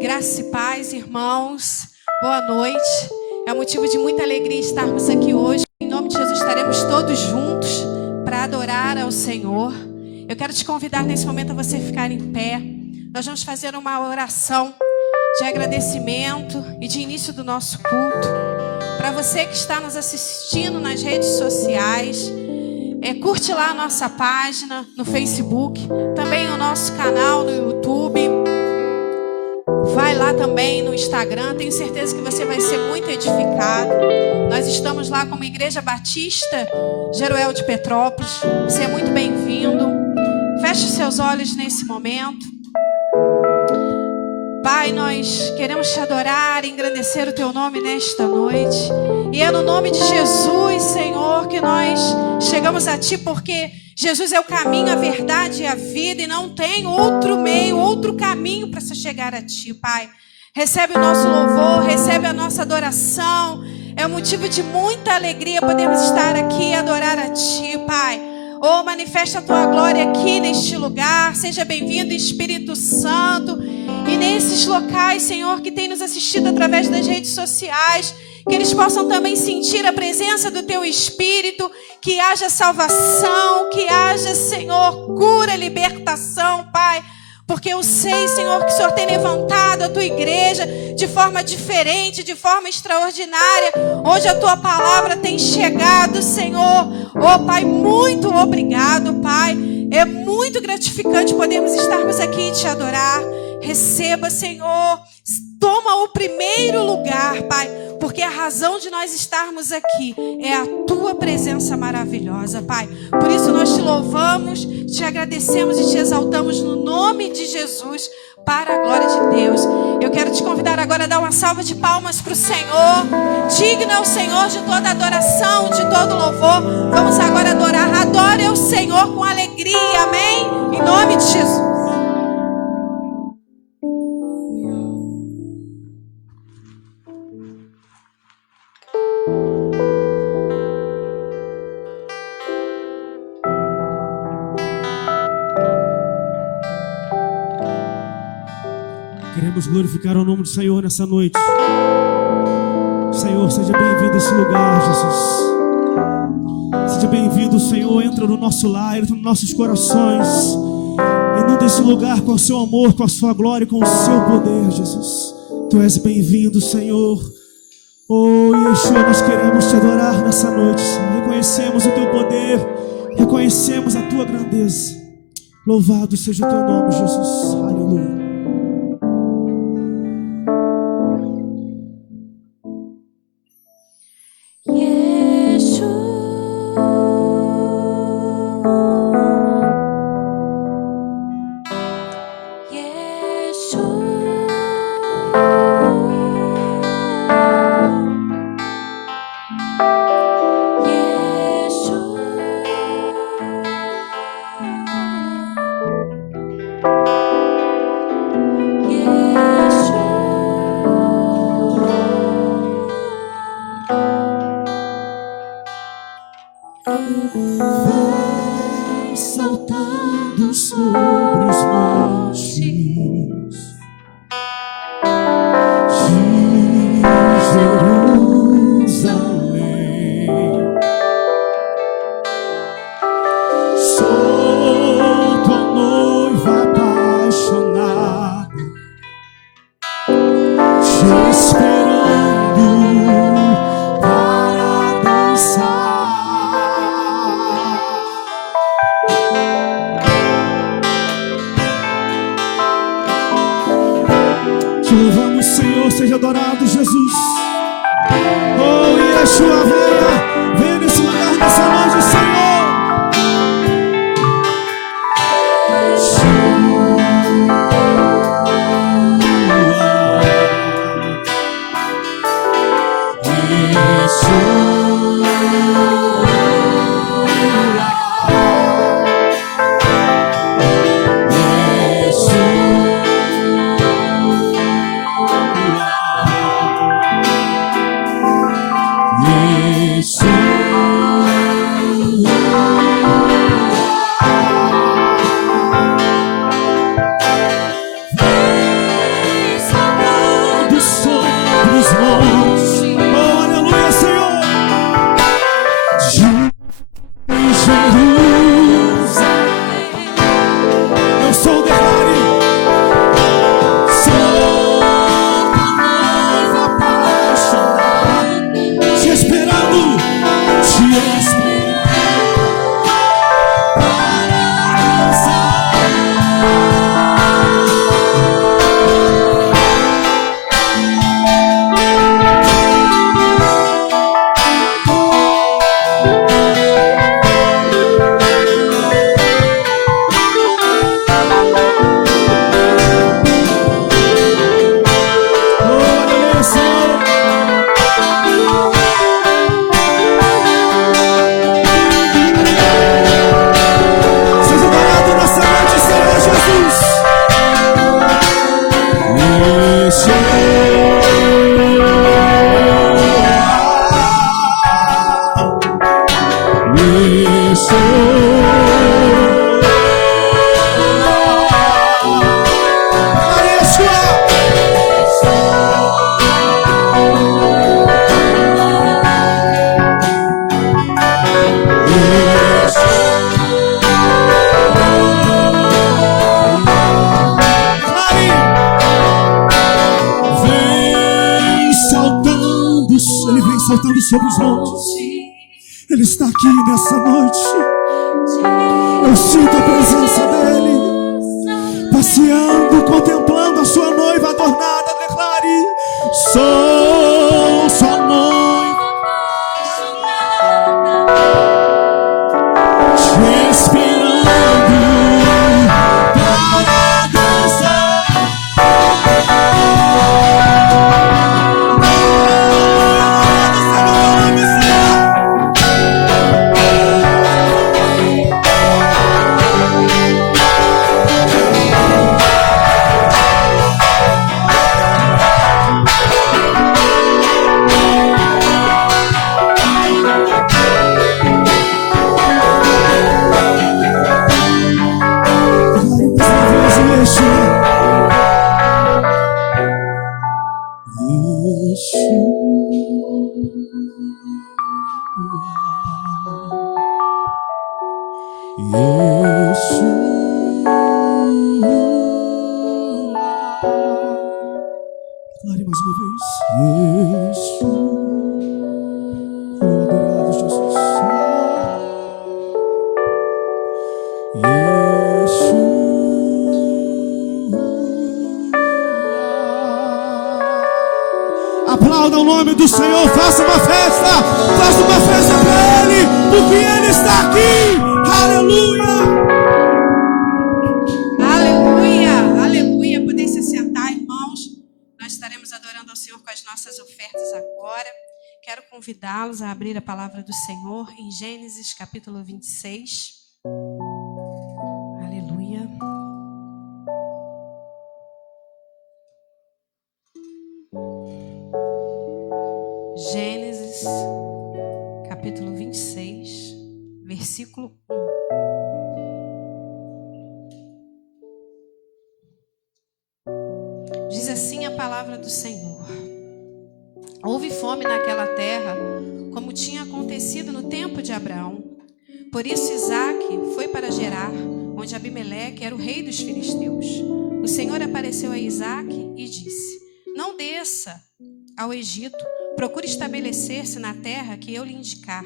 Graça e paz, irmãos. Boa noite. É motivo de muita alegria estarmos aqui hoje. Em nome de Jesus, estaremos todos juntos para adorar ao Senhor. Eu quero te convidar nesse momento a você ficar em pé. Nós vamos fazer uma oração de agradecimento e de início do nosso culto. Para você que está nos assistindo nas redes sociais, curte lá a nossa página no Facebook, também o nosso canal no YouTube. Vai lá também no Instagram, tenho certeza que você vai ser muito edificado. Nós estamos lá como Igreja Batista Jeruel de Petrópolis. Você é muito bem-vindo. Feche os seus olhos nesse momento. Pai, nós queremos te adorar e engrandecer o teu nome nesta noite. E é no nome de Jesus, Senhor, que nós chegamos a ti, porque Jesus é o caminho, a verdade e a vida, e não tem outro meio, outro caminho para se chegar a ti, Pai. Recebe o nosso louvor, recebe a nossa adoração. É um motivo de muita alegria podermos estar aqui e adorar a ti, Pai. Oh, manifesta a tua glória aqui neste lugar. Seja bem-vindo, Espírito Santo. E nesses locais, Senhor, que tem nos assistido através das redes sociais, que eles possam também sentir a presença do teu Espírito, que haja salvação, que haja, Senhor, cura, libertação, Pai. Porque eu sei, Senhor, que o Senhor tem levantado a tua igreja de forma diferente, de forma extraordinária. Hoje a tua palavra tem chegado, Senhor. Oh, Pai, muito obrigado, Pai. É muito gratificante podermos estarmos aqui e te adorar. Receba, Senhor. Toma o primeiro lugar, Pai, porque a razão de nós estarmos aqui é a tua presença maravilhosa, Pai. Por isso nós te louvamos, te agradecemos e te exaltamos no nome de Jesus, para a glória de Deus. Eu quero te convidar agora a dar uma salva de palmas para o Senhor. Digno é o Senhor de toda adoração, de todo louvor. Vamos agora adorar. Adore o Senhor com alegria, amém? Em nome de Jesus. Queremos glorificar o nome do Senhor nessa noite. Senhor, seja bem-vindo a esse lugar, Jesus. Seja bem-vindo, Senhor. Entra no nosso lar, entra nos nossos corações. Inunda esse lugar com o seu amor, com a sua glória, com o seu poder, Jesus. Tu és bem-vindo, Senhor. Oh, Yeshua, nós queremos te adorar nessa noite, Senhor. Reconhecemos o teu poder, reconhecemos a tua grandeza. Louvado seja o teu nome, Jesus. Aleluia. Vem saltando sobre os montes de Jerusalém. Sou tua noiva apaixonada, te esperando para dançar. Te louvamos, Senhor, seja adorado, Jesus. Oh, Yeshua, venha nesse lugar, nessa noite, Senhor. Yeshua. montes. Oh, aleluia, Senhor. Jerusalém, eu sou o declare. Sou tua noiva apaixonada, te esperando, te esperando para dançar. Saltando sobre os montes, Ele está aqui nessa noite. Eu sinto a presença dEle, passeando, contemplando a sua noiva adornada. Declare: sou sua noiva, te esperando para dançar. Declare mais uma vez: Yeshua. Oh, adorado Jesus. Yeshua. Aplauda o nome do Senhor, faça uma festa para Ele, porque Ele está aqui. Aleluia. Adorando ao Senhor com as nossas ofertas agora. Quero convidá-los a abrir a palavra do Senhor em Gênesis capítulo 26. Aleluia. Gênesis capítulo 26, versículo 1. Diz assim a palavra do Senhor: houve fome naquela terra, como tinha acontecido no tempo de Abraão. Por isso Isaque foi para Gerar, onde Abimeleque era o rei dos filisteus. O Senhor apareceu a Isaque e disse: não desça ao Egito, procure estabelecer-se na terra que eu lhe indicar.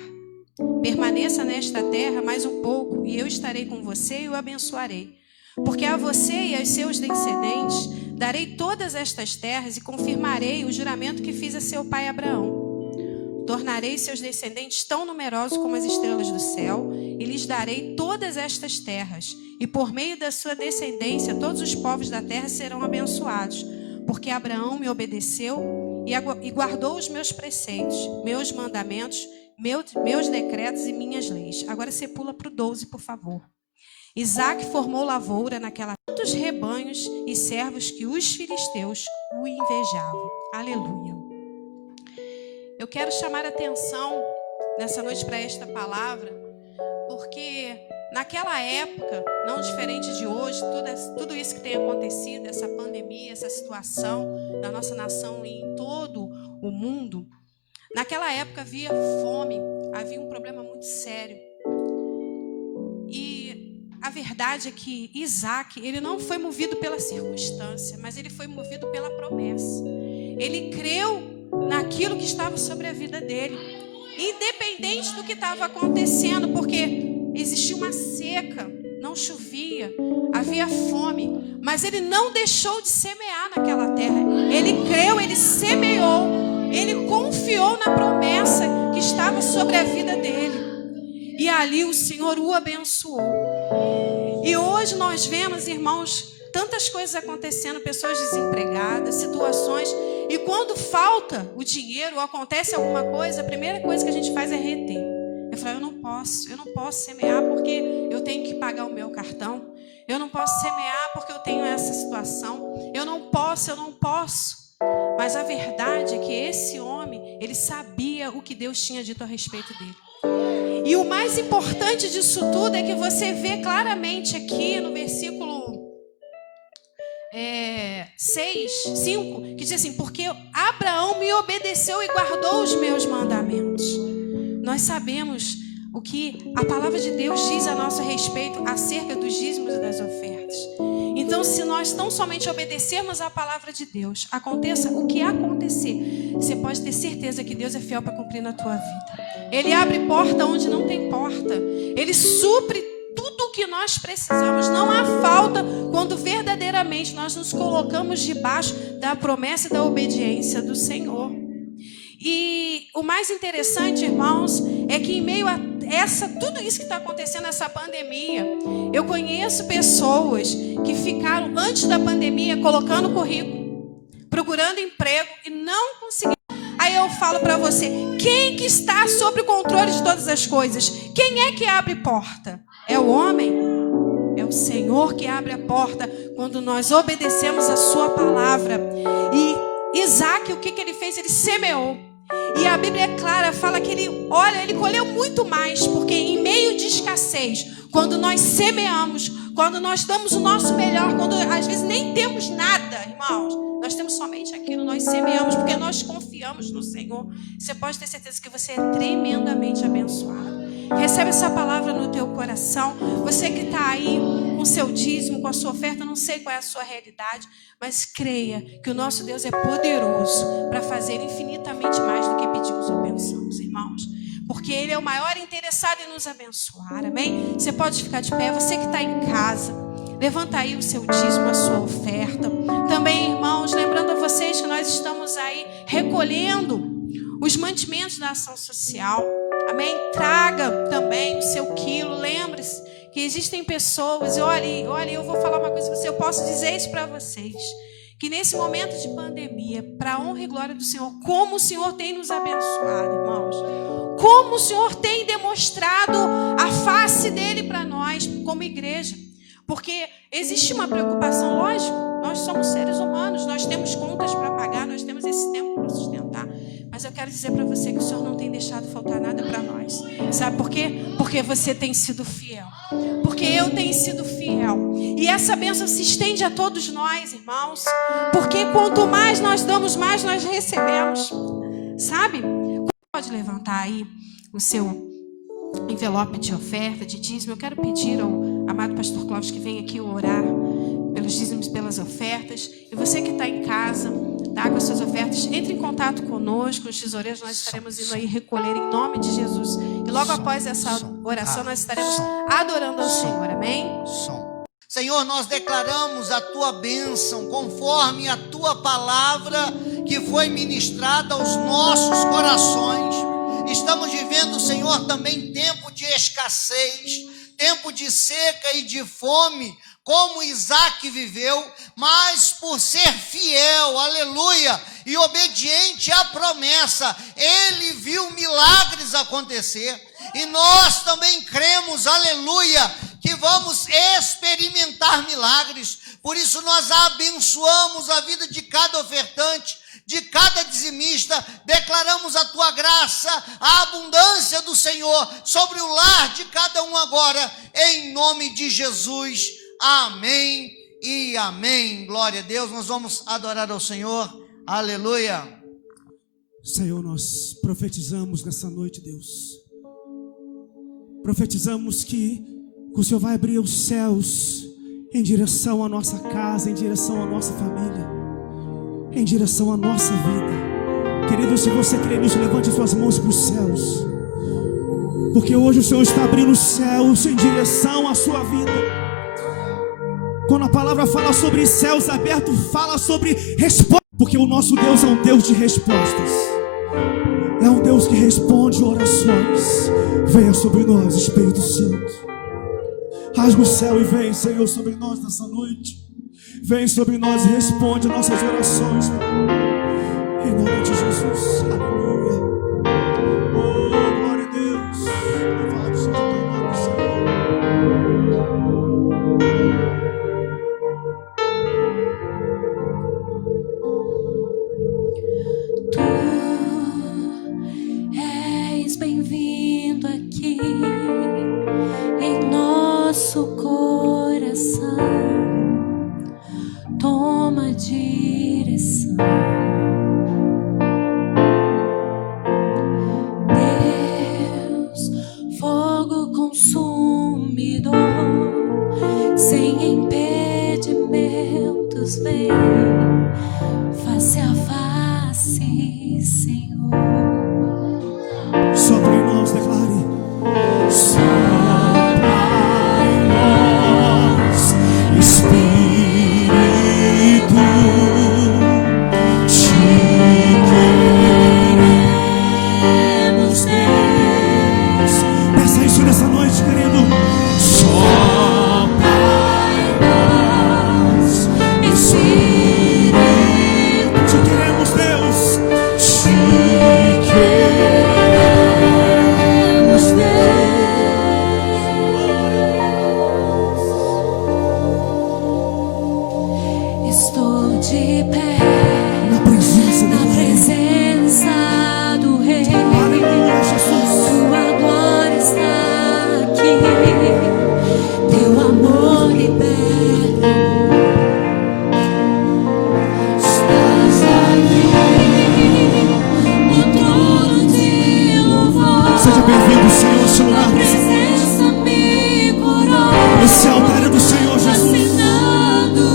Permaneça nesta terra mais um pouco, e eu estarei com você e o abençoarei. Porque a você e aos seus descendentes darei todas estas terras e confirmarei o juramento que fiz a seu pai Abraão. Tornarei seus descendentes tão numerosos como as estrelas do céu e lhes darei todas estas terras. E por meio da sua descendência todos os povos da terra serão abençoados. Porque Abraão me obedeceu e guardou os meus preceitos, meus mandamentos, meus decretos e minhas leis. Agora você pula para o 12, por favor. Isaque formou lavoura naquela tantos rebanhos e servos que os filisteus o invejavam. Aleluia. Eu quero chamar a atenção nessa noite para esta palavra, porque naquela época, não diferente de hoje, tudo isso que tem acontecido, essa pandemia, essa situação da nossa nação e em todo o mundo, naquela época havia fome, havia um problema muito sério. E a verdade é que Isaac, ele não foi movido pela circunstância, mas ele foi movido pela promessa. Ele creu naquilo que estava sobre a vida dele, independente do que estava acontecendo, porque existia uma seca, não chovia, havia fome, mas ele não deixou de semear naquela terra. Ele creu, ele semeou, ele confiou na promessa que estava sobre a vida dele. E ali o Senhor o abençoou. E hoje nós vemos, irmãos, tantas coisas acontecendo, pessoas desempregadas, situações. E quando falta o dinheiro ou acontece alguma coisa, a primeira coisa que a gente faz é reter. Eu falo, eu não posso semear porque eu tenho que pagar o meu cartão. Eu não posso semear porque eu tenho essa situação. Eu não posso. Mas a verdade é que esse homem, ele sabia o que Deus tinha dito a respeito dele. E o mais importante disso tudo é que você vê claramente aqui no versículo 5, que diz assim, porque Abraão me obedeceu e guardou os meus mandamentos. Nós sabemos o que a palavra de Deus diz a nosso respeito acerca dos dízimos e das ofertas. Então, se nós tão somente obedecermos à palavra de Deus, aconteça o que acontecer, você pode ter certeza que Deus é fiel para cumprir na tua vida. Ele abre porta onde não tem porta. Ele supre tudo o que nós precisamos. Não há falta quando verdadeiramente nós nos colocamos debaixo da promessa e da obediência do Senhor. E o mais interessante, irmãos, é que em meio a tudo isso que está acontecendo, essa pandemia, eu conheço pessoas que ficaram antes da pandemia colocando currículo, procurando emprego e não conseguiram. Aí eu falo para você, quem que está sob o controle de todas as coisas? Quem é que abre porta? É o homem? É o Senhor que abre a porta quando nós obedecemos a sua palavra. E Isaac, o que ele fez? Ele semeou. E a Bíblia é clara, fala que ele colheu muito mais, porque em meio de escassez, quando nós semeamos, quando nós damos o nosso melhor, quando às vezes nem temos nada, irmãos, nós temos somente aquilo, nós semeamos, porque nós confiamos no Senhor. Você pode ter certeza que você é tremendamente abençoado. Recebe essa palavra no teu coração. Você que está aí com o seu dízimo, com a sua oferta, não sei qual é a sua realidade, mas creia que o nosso Deus é poderoso para fazer infinitamente mais do que pedimos ou pensamos, irmãos. Porque Ele é o maior interessado em nos abençoar, amém? Você pode ficar de pé, você que está em casa, levanta aí o seu dízimo, a sua oferta. Também, irmãos, lembrando a vocês que nós estamos aí recolhendo os mantimentos da ação social. Amém? Traga também o seu quilo. Lembre-se que existem pessoas, olha, eu vou falar uma coisa para você, eu posso dizer isso para vocês, que nesse momento de pandemia, para a honra e glória do Senhor, como o Senhor tem nos abençoado, irmãos, como o Senhor tem demonstrado a face dele para nós como igreja, porque existe uma preocupação, lógico, nós somos seres humanos, nós temos contas para pagar, nós temos esse tempo para sustentar. Mas eu quero dizer para você que o Senhor não tem deixado faltar nada para nós. Sabe por quê? Porque você tem sido fiel. Porque eu tenho sido fiel. E essa bênção se estende a todos nós, irmãos. Porque quanto mais nós damos, mais nós recebemos. Sabe? Pode levantar aí o seu envelope de oferta, de dízimo. Eu quero pedir ao amado pastor Cláudio que venha aqui orar pelos dízimos, pelas ofertas. E você que está em casa, tá, com as suas ofertas, entre em contato conosco, os tesoureiros, nós estaremos indo aí recolher em nome de Jesus. E logo após essa oração, nós estaremos adorando ao Senhor, amém? Senhor, nós declaramos a tua bênção conforme a tua palavra que foi ministrada aos nossos corações. Estamos vivendo, Senhor, também tempo de escassez, tempo de seca e de fome, como Isaac viveu, mas por ser fiel, aleluia, e obediente à promessa, ele viu milagres acontecer, e nós também cremos, aleluia, que vamos experimentar milagres. Por isso nós abençoamos a vida de cada ofertante, de cada dizimista, declaramos a tua graça, a abundância do Senhor sobre o lar de cada um agora, em nome de Jesus. Amém e amém. Glória a Deus. Nós vamos adorar ao Senhor. Aleluia. Senhor, nós profetizamos nessa noite, Deus. Profetizamos que o Senhor vai abrir os céus em direção à nossa casa, em direção à nossa família, em direção à nossa vida. Querido, se você crê nisso, levante suas mãos para os céus, porque hoje o Senhor está abrindo os céus em direção à sua vida. Quando a palavra fala sobre céus abertos, fala sobre resposta, porque o nosso Deus é um Deus de respostas, é um Deus que responde orações. Venha sobre nós, Espírito Santo. Rasga o céu e vem, Senhor, sobre nós nessa noite. Vem sobre nós e responde nossas orações, em nome de Jesus. Aleluia. Oh, glória a Deus. Louvado seja o teu nome, Tu és bem-vindo aqui em nosso coração. Toma direção. Deus, fogo consumidor, sem impedimentos, vem face a face, Senhor. Sopra em nós, declare. Sopra em nós, Espírito. Peça isso nessa noite, querido. Sopra em nós, Espírito. Te queremos, Deus. Te queremos, Deus. Estou de pé Na presença do Rei. do Rei. Aleluia, Jesus. Tua glória está aqui, teu amor liberta. Estás aqui, no trono de louvor. Seja bem-vindo, Senhor, esse Tua lugar. presença me curou. Esse altar é do Senhor, Jesus. Fascinado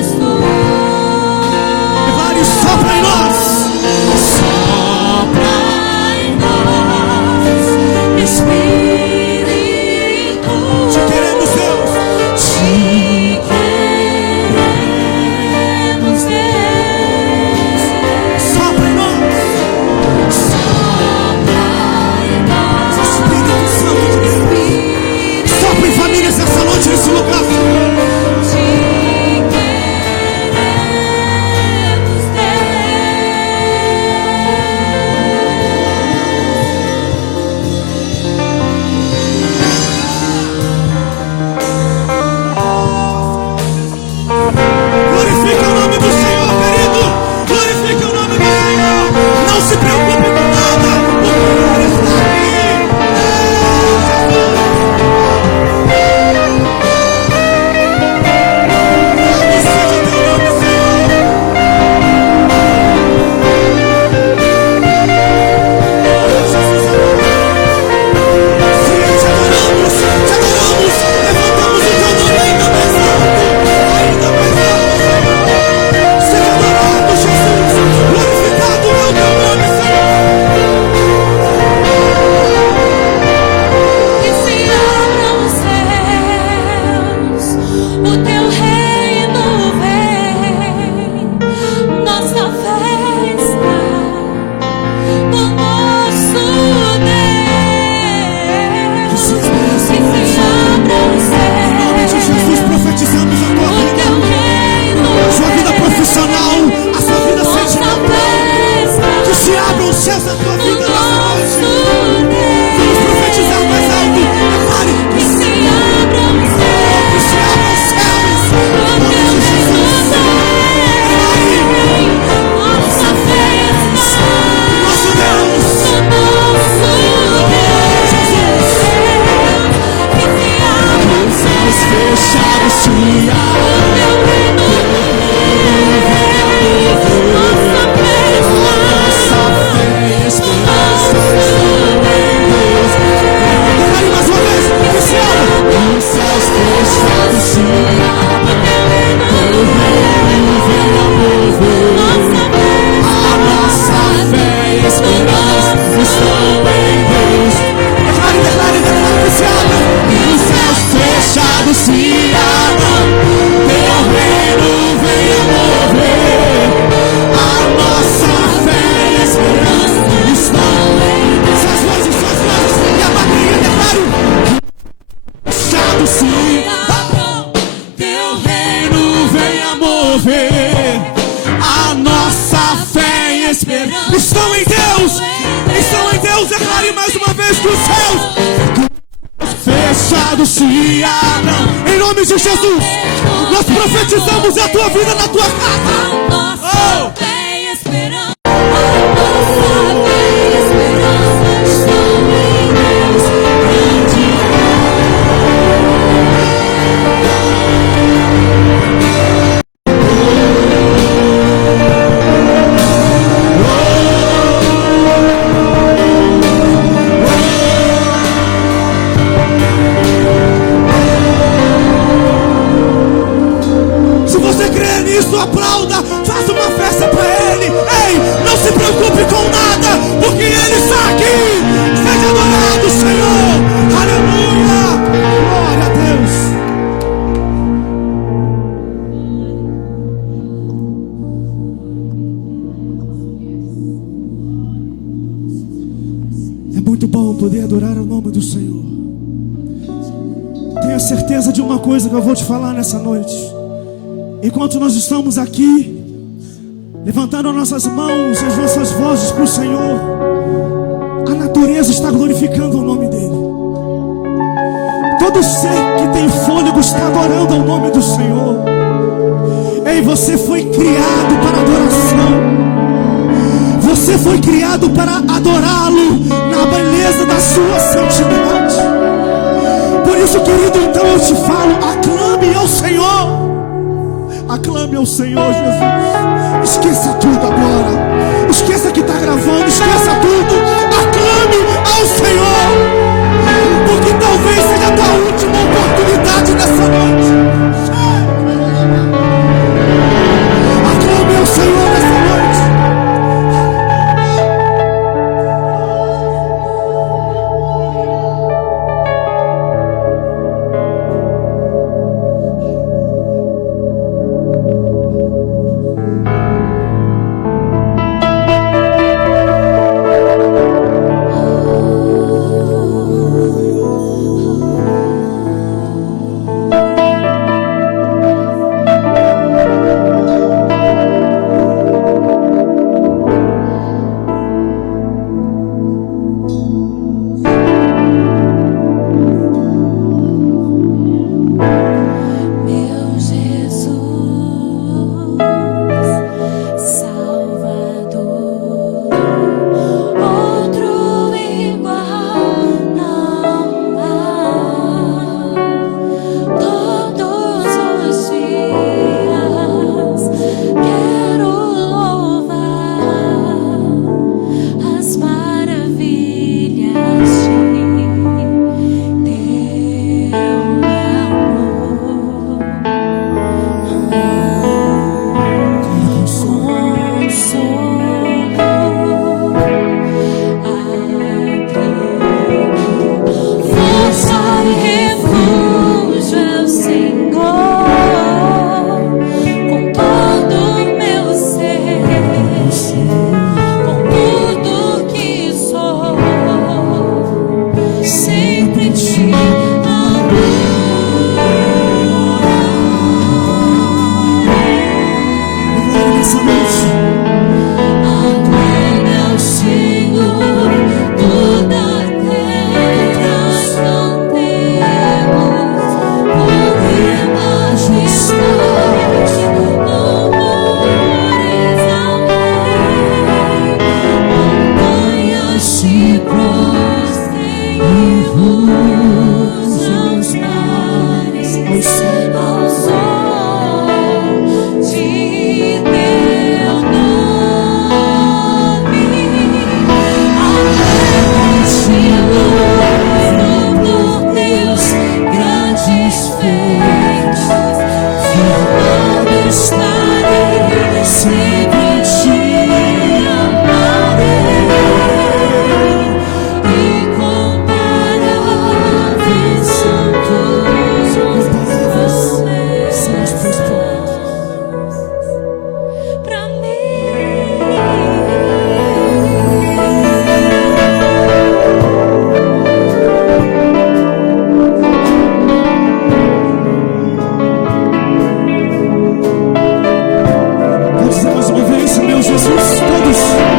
estou. esperança estão em Deus. Estão em Deus. Declare mais uma vez que os céus fechados se abram. Em nome de Jesus, nós profetizamos a tua vida na tua casa. Oh! Aplauda, faça uma festa para Ele. Ei, não se preocupe com nada, porque Ele está aqui. Seja adorado, Senhor. Aleluia, glória a Deus. É muito bom poder adorar o nome do Senhor. Tenha certeza de uma coisa que eu vou te falar nessa noite. Enquanto nós estamos aqui, levantando as nossas mãos e as nossas vozes para o Senhor, a natureza está glorificando o nome dEle. Todo ser que tem fôlego está adorando ao nome do Senhor. Ei, você foi criado para adoração. Você foi criado para adorá-lo na beleza da sua santidade. Por isso, querido, então eu te falo, aclame ao Senhor. Aclame ao Senhor, Jesus. Esqueça tudo agora. Esqueça que está gravando. Esqueça tudo. Aclame ao Senhor. Porque talvez seja a tua última oportunidade nessa noite. Aclame ao Senhor nessa noite. Jesus, todos.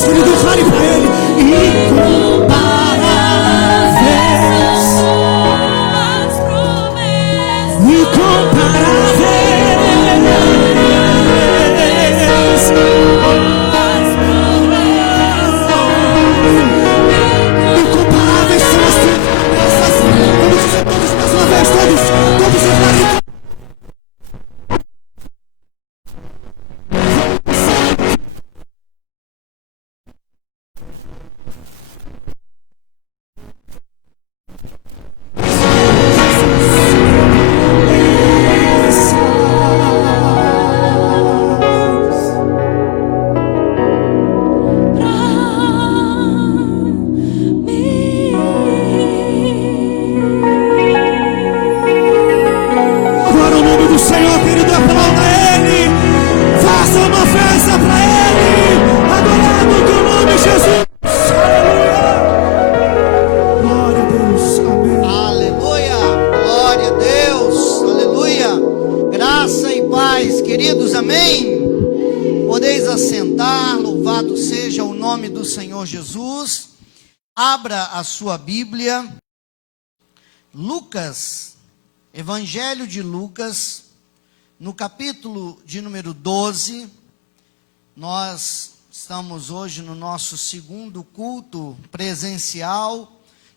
Deus, querido, fale para Ele. Incomparáveis, incomparáveis são as tuas promessas. Vamos dizer todos mais uma vez, todos declarem. Abra a sua Bíblia, Lucas, Evangelho de Lucas, no capítulo de número 12. Nós estamos hoje no nosso segundo culto presencial,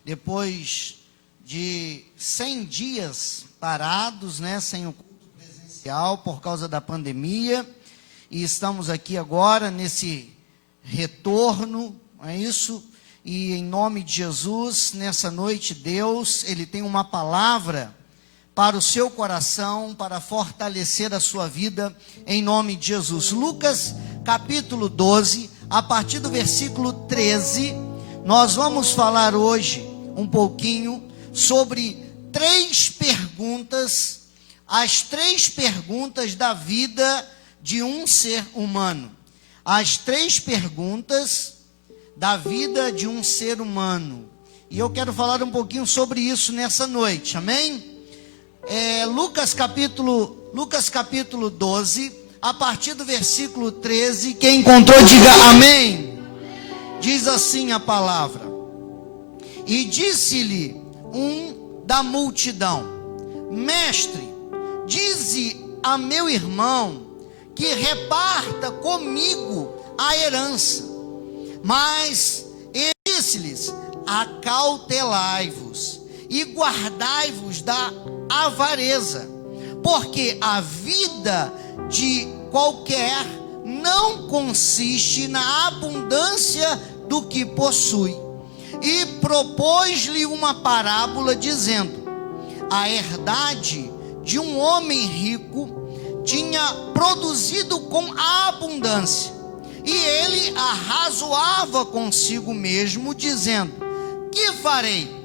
depois de 100 dias parados, sem o culto presencial por causa da pandemia, e estamos aqui agora nesse retorno, não é isso? E em nome de Jesus, nessa noite, Deus, Ele tem uma palavra para o seu coração, para fortalecer a sua vida, em nome de Jesus. Lucas, capítulo 12, a partir do versículo 13, nós vamos falar hoje um pouquinho sobre 3 perguntas, as 3 perguntas da vida de um ser humano. As 3 perguntas da vida de um ser humano. E eu quero falar um pouquinho sobre isso nessa noite, amém? Lucas capítulo 12, a partir do versículo 13, quem encontrou diga amém. Diz assim a palavra: e disse-lhe um da multidão: mestre, dize a meu irmão que reparta comigo a herança. Mas ele disse-lhes: acautelai-vos e guardai-vos da avareza, porque a vida de qualquer não consiste na abundância do que possui. E propôs-lhe uma parábola, dizendo: a herdade de um homem rico tinha produzido com abundância. E ele arrazoava consigo mesmo, dizendo: que farei?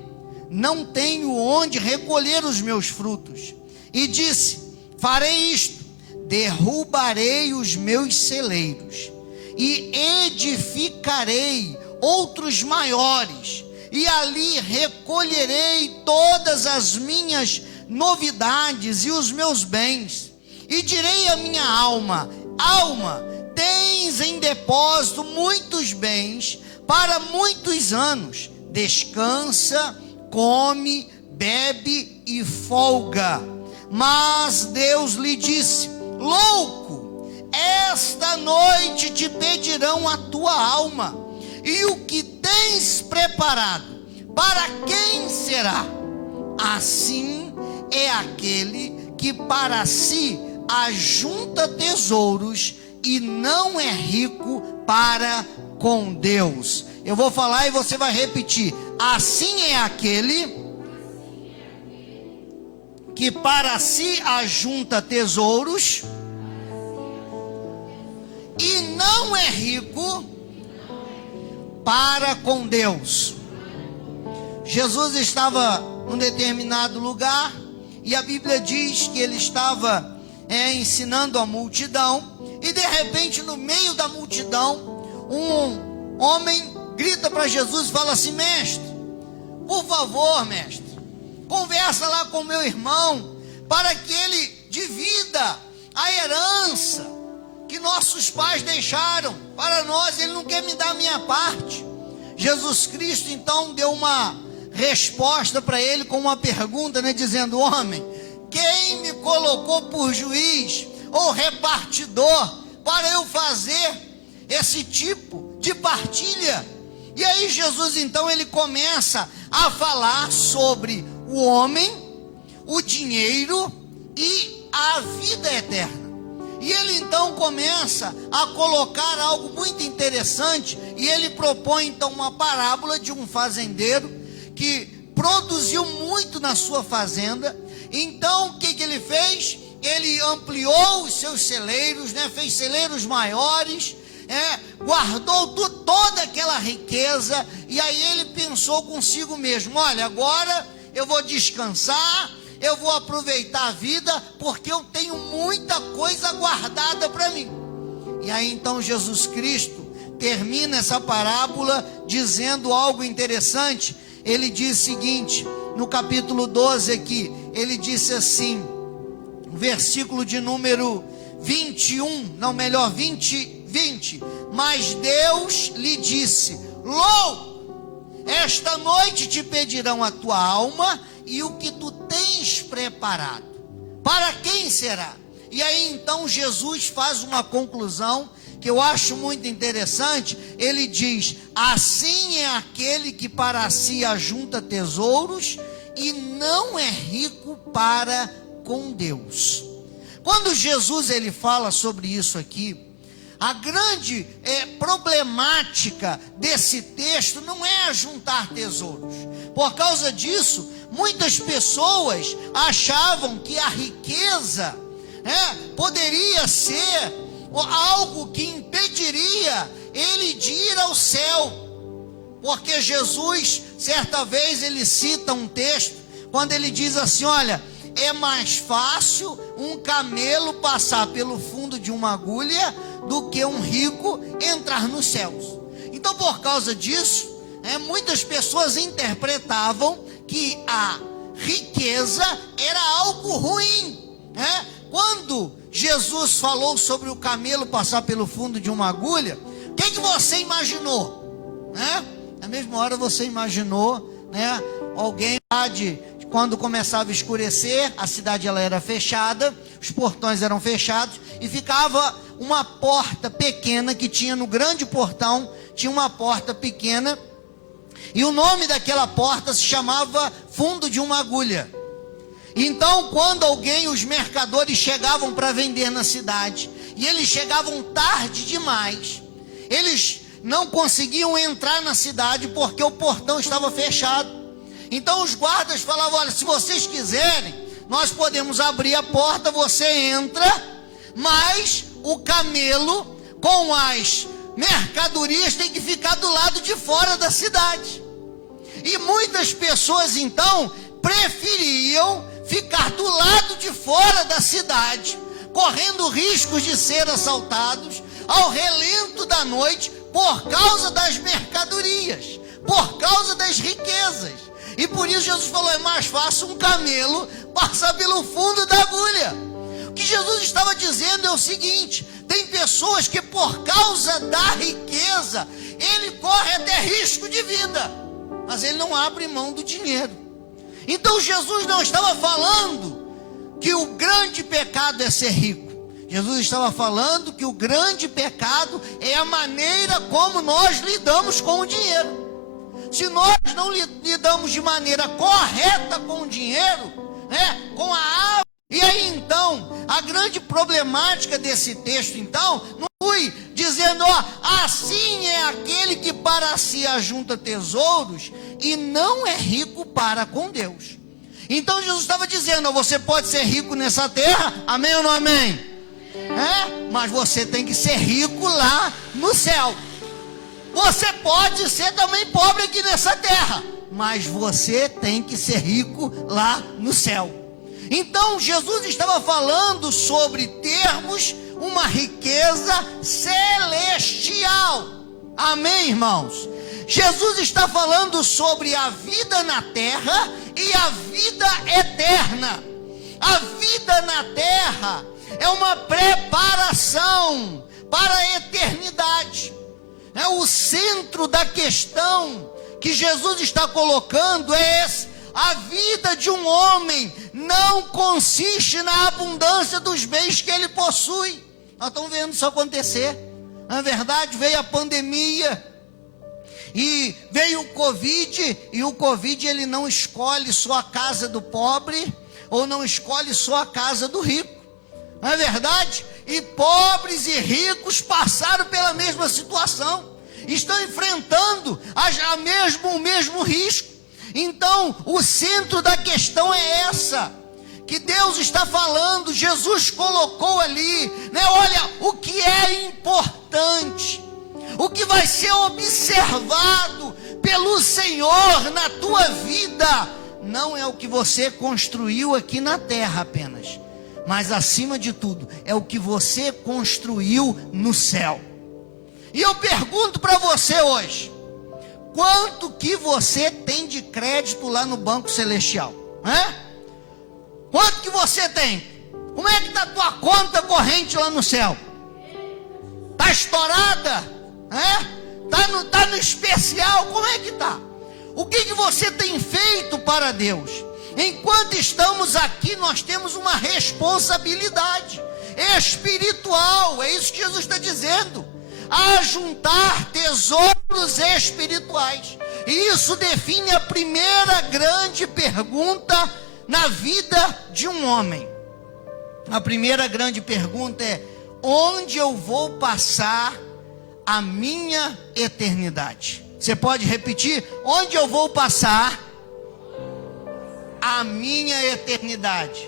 Não tenho onde recolher os meus frutos. E disse: farei isto: derrubarei os meus celeiros e edificarei outros maiores, e ali recolherei todas as minhas novidades e os meus bens. E direi à minha alma: alma, tens em depósito muitos bens para muitos anos. Descansa, come, bebe e folga. Mas Deus lhe disse: louco, esta noite te pedirão a tua alma, e o que tens preparado, para quem será? Assim é aquele que para si ajunta tesouros e não é rico para com Deus. Eu vou falar e você vai repetir: assim é aquele que para si ajunta tesouros e não é rico para com Deus. Jesus estava num determinado lugar e a Bíblia diz que ele estava ensinando a multidão, e de repente no meio da multidão um homem grita para Jesus e fala assim: mestre, por favor, mestre, conversa lá com meu irmão para que ele divida a herança. que nossos pais deixaram para nós, ele não quer me dar a minha parte. Jesus Cristo então deu uma resposta para ele com uma pergunta, né, dizendo: homem, quem me colocou por juiz ou repartidor para eu fazer esse tipo de partilha? E aí Jesus então ele começa a falar sobre o homem, o dinheiro e a vida eterna. E ele então começa a colocar algo muito interessante, e ele propõe então uma parábola de um fazendeiro que produziu muito na sua fazenda. Então o que ele fez? Ele ampliou os seus celeiros, né? Fez celeiros maiores, guardou toda aquela riqueza, e aí ele pensou consigo mesmo: olha, agora eu vou descansar, eu vou aproveitar a vida, porque eu tenho muita coisa guardada para mim. E aí então Jesus Cristo termina essa parábola dizendo algo interessante. Ele diz o seguinte, no capítulo 12 aqui, ele disse assim, versículo de número 20: mas Deus lhe disse: esta noite te pedirão a tua alma, e o que tu tens preparado, para quem será? E aí então Jesus faz uma conclusão que eu acho muito interessante. Ele diz: assim é aquele que para si ajunta tesouros e não é rico para com Deus. Quando Jesus ele fala sobre isso aqui, a grande problemática desse texto não é ajuntar tesouros. Por causa disso, muitas pessoas achavam que a riqueza poderia ser algo que impediria ele de ir ao céu. Porque Jesus, certa vez, ele cita um texto, quando ele diz assim: olha, é mais fácil um camelo passar pelo fundo de uma agulha do que um rico entrar nos céus. Então, por causa disso, muitas pessoas interpretavam que a riqueza era algo ruim. Quando Jesus falou sobre o camelo passar pelo fundo de uma agulha, o que você imaginou? Na mesma hora você imaginou, alguém lá quando começava a escurecer, a cidade ela era fechada, os portões eram fechados, e ficava uma porta pequena que tinha no grande portão, tinha uma porta pequena, e o nome daquela porta se chamava fundo de uma agulha. Então, quando os mercadores chegavam para vender na cidade, e eles chegavam tarde demais, eles não conseguiam entrar na cidade porque o portão estava fechado. Então os guardas falavam: olha, se vocês quiserem, nós podemos abrir a porta, você entra, mas o camelo com as mercadorias tem que ficar do lado de fora da cidade. E muitas pessoas então preferiam ficar do lado de fora da cidade, correndo riscos de ser assaltados ao relento da noite, por causa das mercadorias, por causa das riquezas. E por isso Jesus falou: é mais fácil um camelo passar pelo fundo da agulha. O que Jesus estava dizendo é o seguinte: tem pessoas que por causa da riqueza, ele corre até risco de vida, mas ele não abre mão do dinheiro. Então Jesus não estava falando que o grande pecado é ser rico. Jesus estava falando que o grande pecado é a maneira como nós lidamos com o dinheiro. Se nós não lidamos de maneira correta com o dinheiro, com a água, e aí então, a grande problemática desse texto então, não fui dizendo: assim é aquele que para si ajunta tesouros e não é rico para com Deus. Então Jesus estava dizendo: você pode ser rico nessa terra, amém ou não amém? Mas você tem que ser rico lá no céu. Você pode ser também pobre aqui nessa terra, mas você tem que ser rico lá no céu. Então Jesus estava falando sobre termos uma riqueza celestial. Amém, irmãos? Jesus está falando sobre a vida na terra e a vida eterna. A vida na terra é uma preparação para a eternidade. O centro da questão que Jesus está colocando é esse: a vida de um homem não consiste na abundância dos bens que ele possui. Nós estamos vendo isso acontecer. Na verdade, veio a pandemia e veio o Covid, e o Covid ele não escolhe só a casa do pobre, ou não escolhe só a casa do rico. Não é verdade? E pobres e ricos passaram pela mesma situação, estão enfrentando o mesmo risco. Então, o centro da questão é essa, que Deus está falando, Jesus colocou ali, né? Olha, o que é importante, o que vai ser observado pelo Senhor na tua vida, não é o que você construiu aqui na terra apenas, mas acima de tudo, é o que você construiu no céu. E eu pergunto para você hoje: quanto que você tem de crédito lá no Banco Celestial? Quanto que você tem? Como é que está a tua conta corrente lá no céu? Está estourada? Está no especial? Como é que está? O que você tem feito para Deus? Enquanto estamos aqui, nós temos uma responsabilidade espiritual. É isso que Jesus está dizendo: a juntar tesouros espirituais. E isso define a primeira grande pergunta na vida de um homem. A primeira grande pergunta é: onde eu vou passar a minha eternidade? Você pode repetir? Onde eu vou passar a minha eternidade?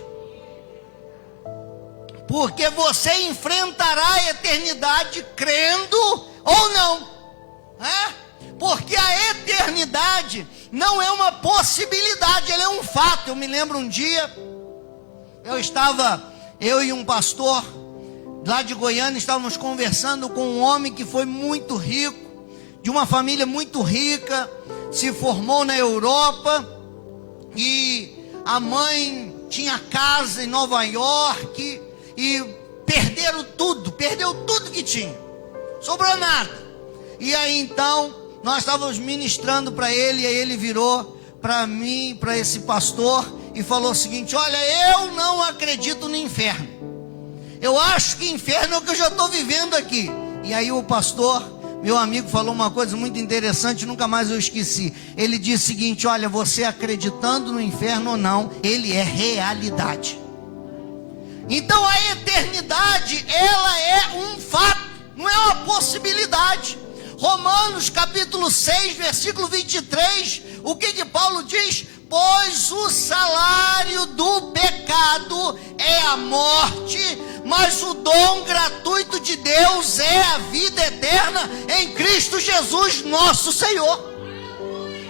Porque você enfrentará a eternidade crendo ou não. Porque a eternidade não é uma possibilidade, ela é um fato. Eu me lembro um dia, eu e um pastor lá de Goiânia, estávamos conversando com um homem que foi muito rico, de uma família muito rica, se formou na Europa, e a mãe tinha casa em Nova York, e perdeu tudo que tinha, sobrou nada. E aí então, nós estávamos ministrando para ele, e aí ele virou para mim, para esse pastor, e falou o seguinte: olha, eu não acredito no inferno, eu acho que inferno é o que eu já estou vivendo aqui. E aí o pastor, meu amigo, falou uma coisa muito interessante, nunca mais eu esqueci. Ele disse o seguinte: olha, você acreditando no inferno ou não, ele é realidade. Então a eternidade, ela é um fato, não é uma possibilidade. Romanos capítulo 6, versículo 23, o que Paulo diz? Pois o salário do pecado é a morte, mas o dom gratuito de Deus é a vida eterna em Cristo Jesus, nosso Senhor.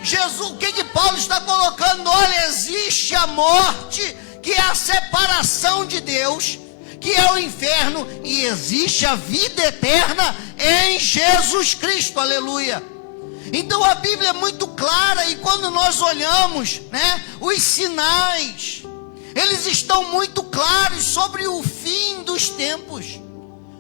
Jesus, o que Paulo está colocando? Olha, existe a morte, que é a separação de Deus, que é o inferno, e existe a vida eterna em Jesus Cristo, aleluia. Então a Bíblia é muito clara, e quando nós olhamos, os sinais, eles estão muito claros sobre o fim dos tempos.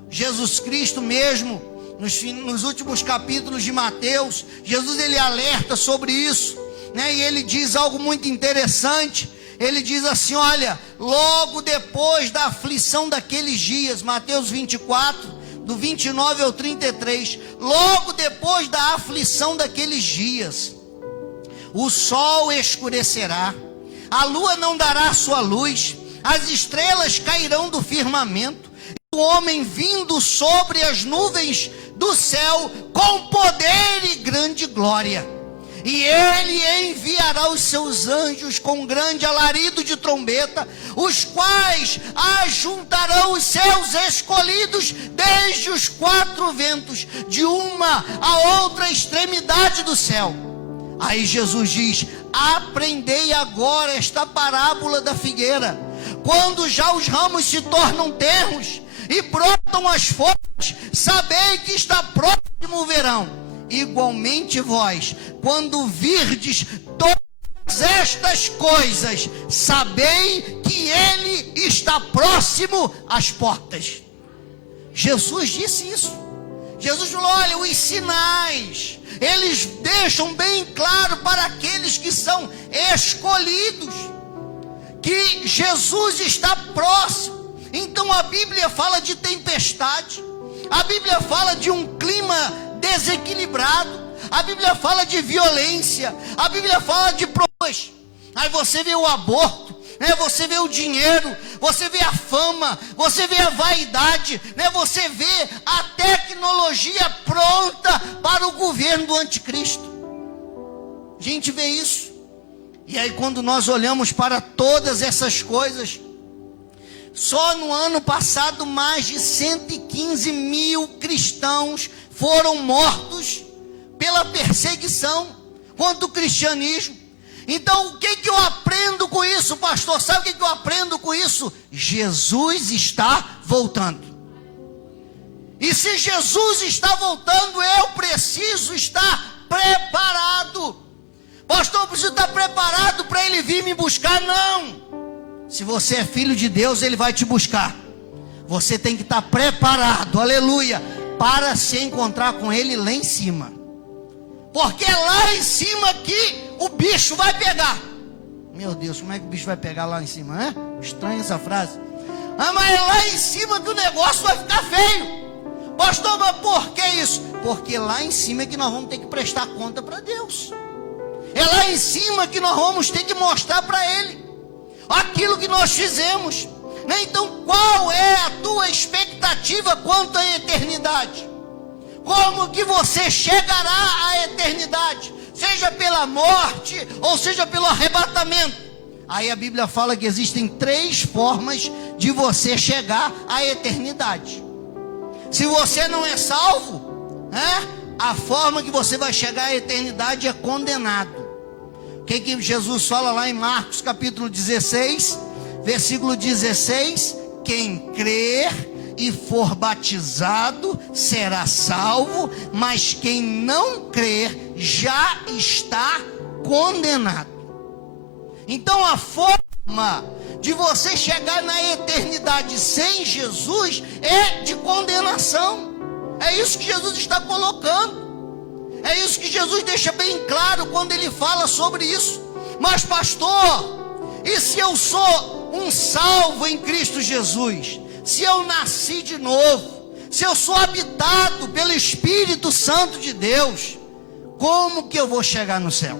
Jesus Cristo mesmo, nos últimos capítulos de Mateus, Jesus ele alerta sobre isso, e ele diz algo muito interessante. Ele diz assim: olha, logo depois da aflição daqueles dias, Mateus 24, do 29 ao 33, logo depois da aflição daqueles dias, o sol escurecerá, a lua não dará sua luz, as estrelas cairão do firmamento, e o homem vindo sobre as nuvens do céu com poder e grande glória. E ele enviará os seus anjos com grande alarido de trombeta, os quais ajuntarão os seus escolhidos desde os quatro ventos, de uma a outra extremidade do céu. Aí Jesus diz: aprendei agora esta parábola da figueira. Quando já os ramos se tornam tenros e brotam as folhas, sabei que está próximo o verão. Igualmente vós, quando virdes todas estas coisas, sabei que ele está próximo às portas. Jesus disse isso. Jesus falou: olha, os sinais, eles deixam bem claro para aqueles que são escolhidos, que Jesus está próximo. Então a Bíblia fala de tempestade, a Bíblia fala de um clima desequilibrado, a Bíblia fala de violência, a Bíblia fala de problemas. Aí você vê o aborto, né? Você vê o dinheiro, você vê a fama, você vê a vaidade, né? Você vê a tecnologia pronta para o governo do anticristo. A gente vê isso. E aí quando nós olhamos para todas essas coisas, só no ano passado mais de 115 mil cristãos foram mortos pela perseguição contra o cristianismo. Então o que eu aprendo com isso, pastor? Sabe o que eu aprendo com isso? Jesus está voltando. E se Jesus está voltando, eu preciso estar preparado. Pastor, eu preciso estar preparado para ele vir me buscar? Não. Se você é filho de Deus, ele vai te buscar. Você tem que estar preparado, aleluia, para se encontrar com ele lá em cima. Porque é lá em cima que o bicho vai pegar. Meu Deus, como é que o bicho vai pegar lá em cima, hein? Estranha essa frase. Ah, mas é lá em cima que o negócio vai ficar feio. Pastor, mas por que isso? Porque lá em cima é que nós vamos ter que prestar conta para Deus. É lá em cima que nós vamos ter que mostrar para ele aquilo que nós fizemos, né? Então qual é a tua expectativa quanto à eternidade? Como que você chegará à eternidade? Seja pela morte ou seja pelo arrebatamento. Aí a Bíblia fala que existem 3 formas de você chegar à eternidade. Se você não é salvo, né? A forma que você vai chegar à eternidade é condenado. O que Jesus fala lá em Marcos capítulo 16, versículo 16? Quem crer e for batizado será salvo, mas quem não crer já está condenado. Então a forma de você chegar na eternidade sem Jesus é de condenação. É isso que Jesus está colocando. É isso que Jesus deixa bem claro quando ele fala sobre isso. Mas pastor, e se eu sou um salvo em Cristo Jesus? Se eu nasci de novo, se eu sou habitado pelo Espírito Santo de Deus, como que eu vou chegar no céu?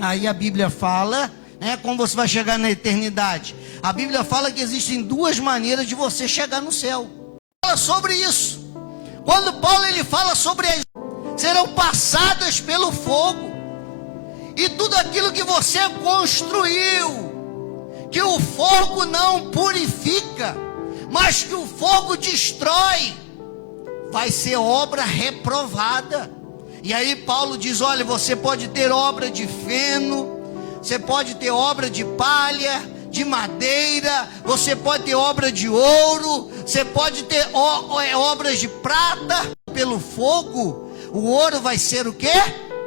Aí a Bíblia fala, né, como você vai chegar na eternidade. A Bíblia fala que existem 2 maneiras de você chegar no céu. Fala sobre isso. Quando Paulo ele fala sobre as serão passadas pelo fogo, e tudo aquilo que você construiu, que o fogo não purifica, mas que o fogo destrói, vai ser obra reprovada. E aí Paulo diz: olha, você pode ter obra de feno, você pode ter obra de palha, de madeira, você pode ter obra de ouro, você pode ter obras de prata. Pelo fogo, o ouro vai ser o quê?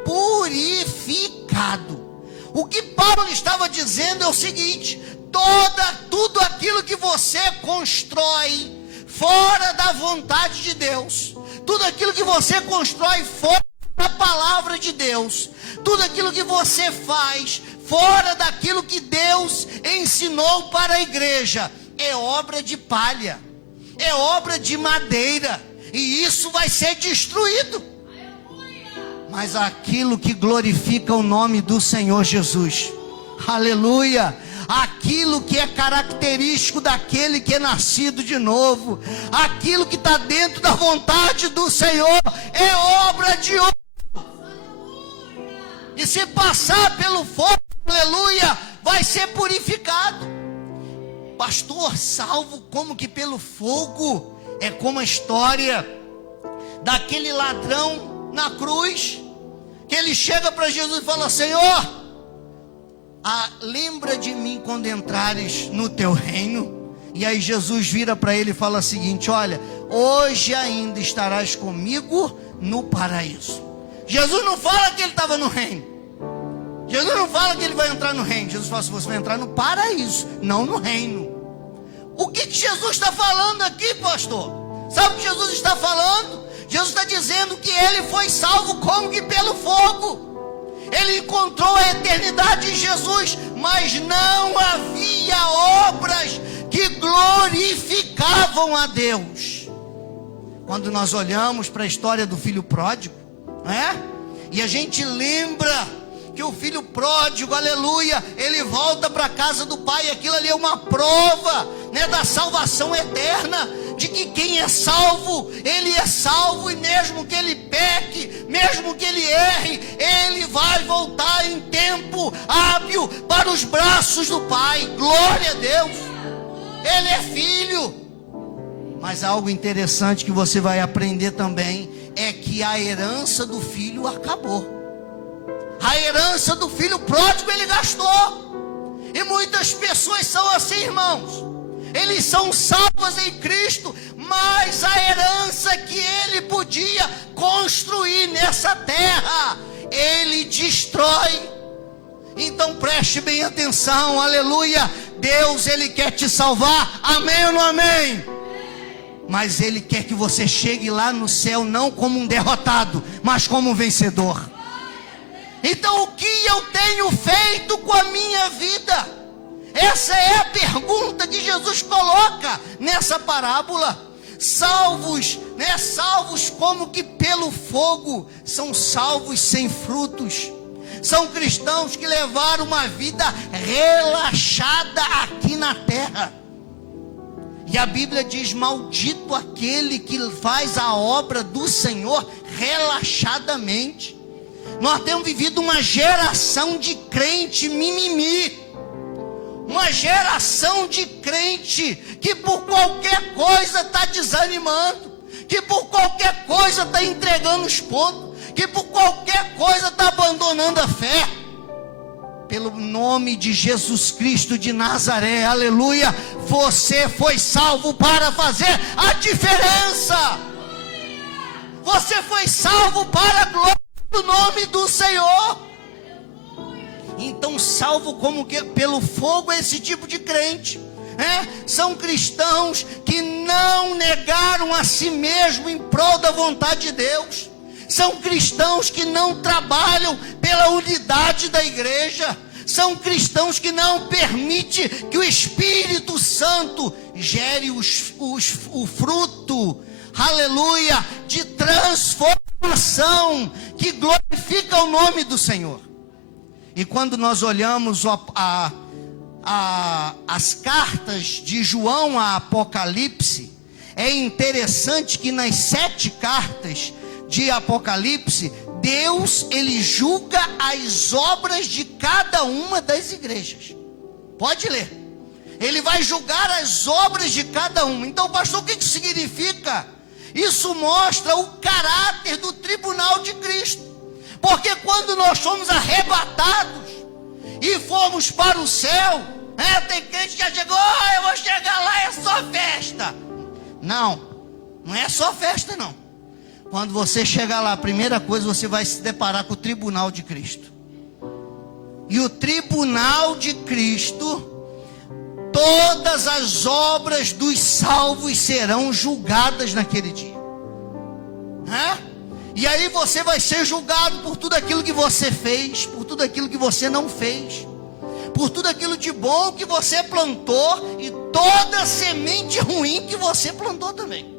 Purificado. O que Paulo estava dizendo é o seguinte: tudo aquilo que você constrói fora da vontade de Deus, tudo aquilo que você constrói fora da palavra de Deus, tudo aquilo que você faz fora daquilo que Deus ensinou para a igreja, é obra de palha, é obra de madeira, e isso vai ser destruído. Mas aquilo que glorifica o nome do Senhor Jesus, aleluia, aquilo que é característico daquele que é nascido de novo, aquilo que está dentro da vontade do Senhor, é obra de ouro. E se passar pelo fogo, aleluia, vai ser purificado. Pastor, salvo como que pelo fogo? É como a história daquele ladrão na cruz, que ele chega para Jesus e fala: Senhor, lembra de mim quando entrares no teu reino. E aí Jesus vira para ele e fala o seguinte: olha, hoje ainda estarás comigo no paraíso. Jesus não fala que ele estava no reino, Jesus não fala que ele vai entrar no reino. Jesus fala assim: você vai entrar no paraíso, não no reino. O que Jesus está falando aqui, pastor? Sabe o que Jesus está falando? Jesus está dizendo que ele foi salvo como que pelo fogo. Ele encontrou a eternidade em Jesus, mas não havia obras que glorificavam a Deus. Quando nós olhamos para a história do filho pródigo, e a gente lembra que o filho pródigo, aleluia, ele volta para a casa do pai. Aquilo ali é uma prova, da salvação eterna, de que quem é salvo, ele é salvo, e mesmo que ele peque, mesmo que ele erre, ele vai voltar em tempo hábil para os braços do pai. Glória a Deus, ele é filho. Mas algo interessante que você vai aprender também é que a herança do filho acabou. A herança do filho pródigo ele gastou. E muitas pessoas são assim, irmãos. Eles são salvos em Cristo, mas a herança que ele podia construir nessa terra, ele destrói. Então preste bem atenção, aleluia. Deus, ele quer te salvar, amém ou não amém? Mas ele quer que você chegue lá no céu não como um derrotado, mas como um vencedor. Então o que eu tenho feito com a minha vida? Essa é a pergunta que Jesus coloca nessa parábola. Salvos, salvos como que pelo fogo, são salvos sem frutos. São cristãos que levaram uma vida relaxada aqui na terra. E a Bíblia diz: maldito aquele que faz a obra do Senhor relaxadamente. Nós temos vivido uma geração de crente mimimi. Uma geração de crente que por qualquer coisa está desanimando, que por qualquer coisa está entregando os pontos, que por qualquer coisa está abandonando a fé. Pelo nome de Jesus Cristo de Nazaré, aleluia, você foi salvo para fazer a diferença. Você foi salvo para a glória do nome do Senhor. Então, salvo como que pelo fogo é esse tipo de crente. São cristãos que não negaram a si mesmo em prol da vontade de Deus. São cristãos que não trabalham pela unidade da igreja. São cristãos que não permitem que o Espírito Santo gere o fruto, aleluia, de transformação que glorifica o nome do Senhor. E quando nós olhamos as cartas de João a Apocalipse, é interessante que nas 7 cartas de Apocalipse, Deus, ele julga as obras de cada uma das igrejas. Pode ler. Ele vai julgar as obras de cada uma. Então, pastor, o que isso significa? Isso mostra o caráter do tribunal de Cristo. Porque quando nós fomos arrebatados e fomos para o céu, tem crente que já chegou: eu vou chegar lá, é só festa. Não é só festa não. Quando você chegar lá, a primeira coisa, você vai se deparar com o tribunal de Cristo. E o tribunal de Cristo, todas as obras dos salvos serão julgadas naquele dia. E aí você vai ser julgado por tudo aquilo que você fez, por tudo aquilo que você não fez, por tudo aquilo de bom que você plantou e toda semente ruim que você plantou também.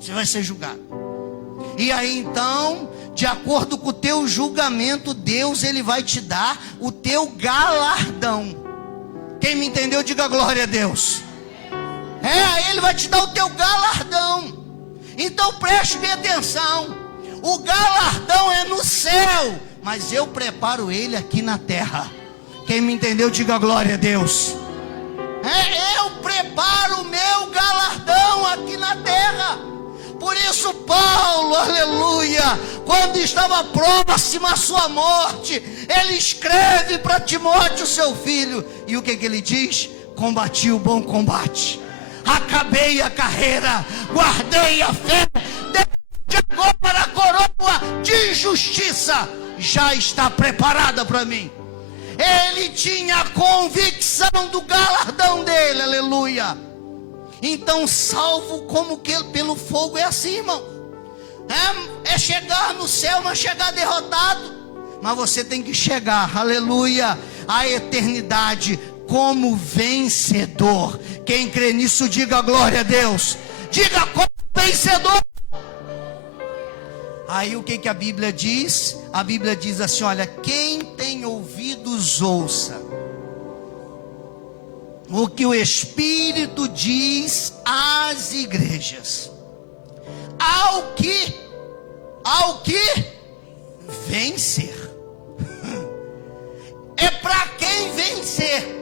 Você vai ser julgado. E aí então, de acordo com o teu julgamento, Deus, ele vai te dar o teu galardão. Quem me entendeu, diga glória a Deus. Aí ele vai te dar o teu galardão. Então preste bem atenção. O galardão é no céu, mas eu preparo ele aqui na terra. Quem me entendeu, diga glória a Deus. Eu preparo o meu galardão aqui na terra. Por isso Paulo, aleluia, quando estava próximo à sua morte, ele escreve para Timóteo, seu filho, e o que ele diz? Combati o bom combate, acabei a carreira, guardei a fé, de agora a coroa de justiça já está preparada para mim. Ele tinha a convicção do galardão dele, aleluia. Então, salvo como que pelo fogo é assim, irmão. É chegar no céu, não é chegar derrotado. Mas você tem que chegar, aleluia, à eternidade como vencedor. Quem crê nisso, diga glória a Deus. Diga como vencedor. Aí o que a Bíblia diz? A Bíblia diz assim, olha, quem tem ouvidos ouça o que o Espírito diz às igrejas. Ao que vencer. É para quem vencer.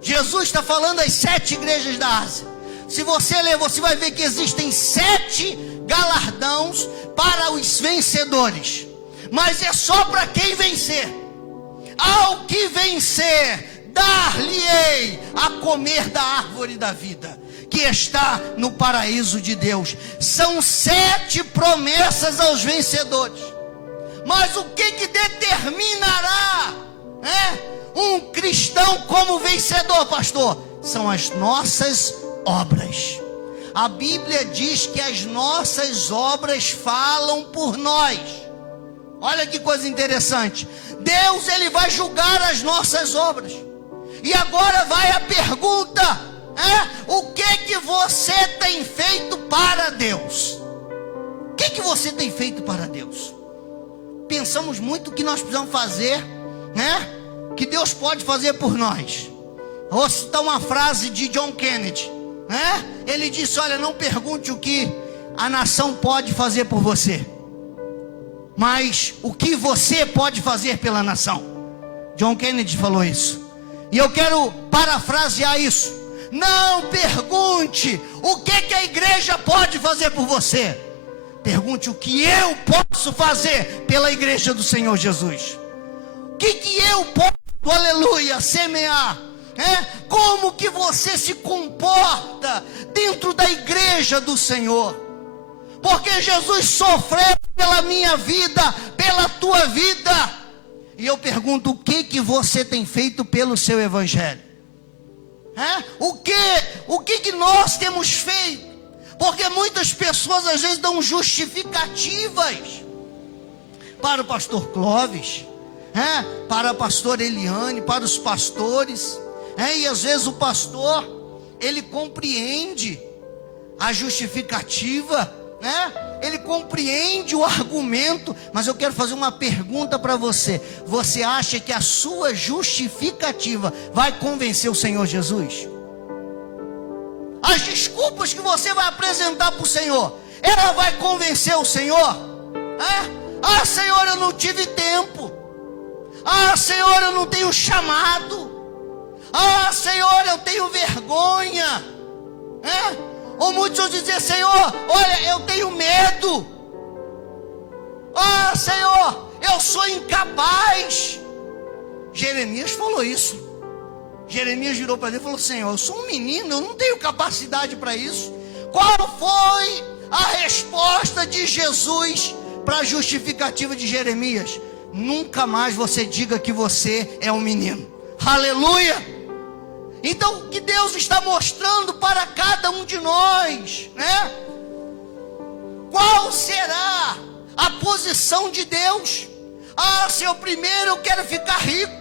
Jesus está falando às 7 igrejas da Ásia. Se você ler, você vai ver que existem 7 galardões para os vencedores. Mas é só para quem vencer. Ao que vencer, dar-lhe-ei a comer da árvore da vida, que está no paraíso de Deus. São 7 promessas aos vencedores. Mas o que determinará um cristão como vencedor, pastor? São as nossas obras. A Bíblia diz que as nossas obras falam por nós. Olha que coisa interessante. Deus, ele vai julgar as nossas obras. E agora vai a pergunta: o que você tem feito para Deus? O que você tem feito para Deus? Pensamos muito que nós precisamos fazer, que Deus pode fazer por nós. Vou citar uma frase de John Kennedy, ele disse, olha, não pergunte o que a nação pode fazer por você, mas o que você pode fazer pela nação. John Kennedy falou isso. E eu quero parafrasear isso. Não pergunte o que a igreja pode fazer por você. Pergunte o que eu posso fazer pela igreja do Senhor Jesus. O que eu posso, aleluia, semear? Como que você se comporta dentro da igreja do Senhor? Porque Jesus sofreu pela minha vida, pela tua vida. E eu pergunto, o que você tem feito pelo seu evangelho? O que nós temos feito? Porque muitas pessoas às vezes dão justificativas para o pastor Clóvis, para a pastora Eliane, para os pastores, e às vezes o pastor, ele compreende a justificativa, ele compreende o argumento, mas eu quero fazer uma pergunta para você. Você acha que a sua justificativa vai convencer o Senhor Jesus? As desculpas que você vai apresentar para o Senhor, ela vai convencer o Senhor? Ah, Senhor, eu não tive tempo. Ah, Senhor, eu não tenho chamado. Ah, Senhor, eu tenho vergonha. Ou muitos vão dizer, Senhor, olha, eu tenho medo. Ah, Senhor, eu sou incapaz. Jeremias falou isso. Jeremias virou para Deus e falou, Senhor, eu sou um menino, eu não tenho capacidade para isso. Qual foi a resposta de Jesus para a justificativa de Jeremias? Nunca mais você diga que você é um menino. Aleluia! Então, o que Deus está mostrando para cada um de nós, Qual será a posição de Deus? Ah, Senhor, primeiro eu quero ficar rico.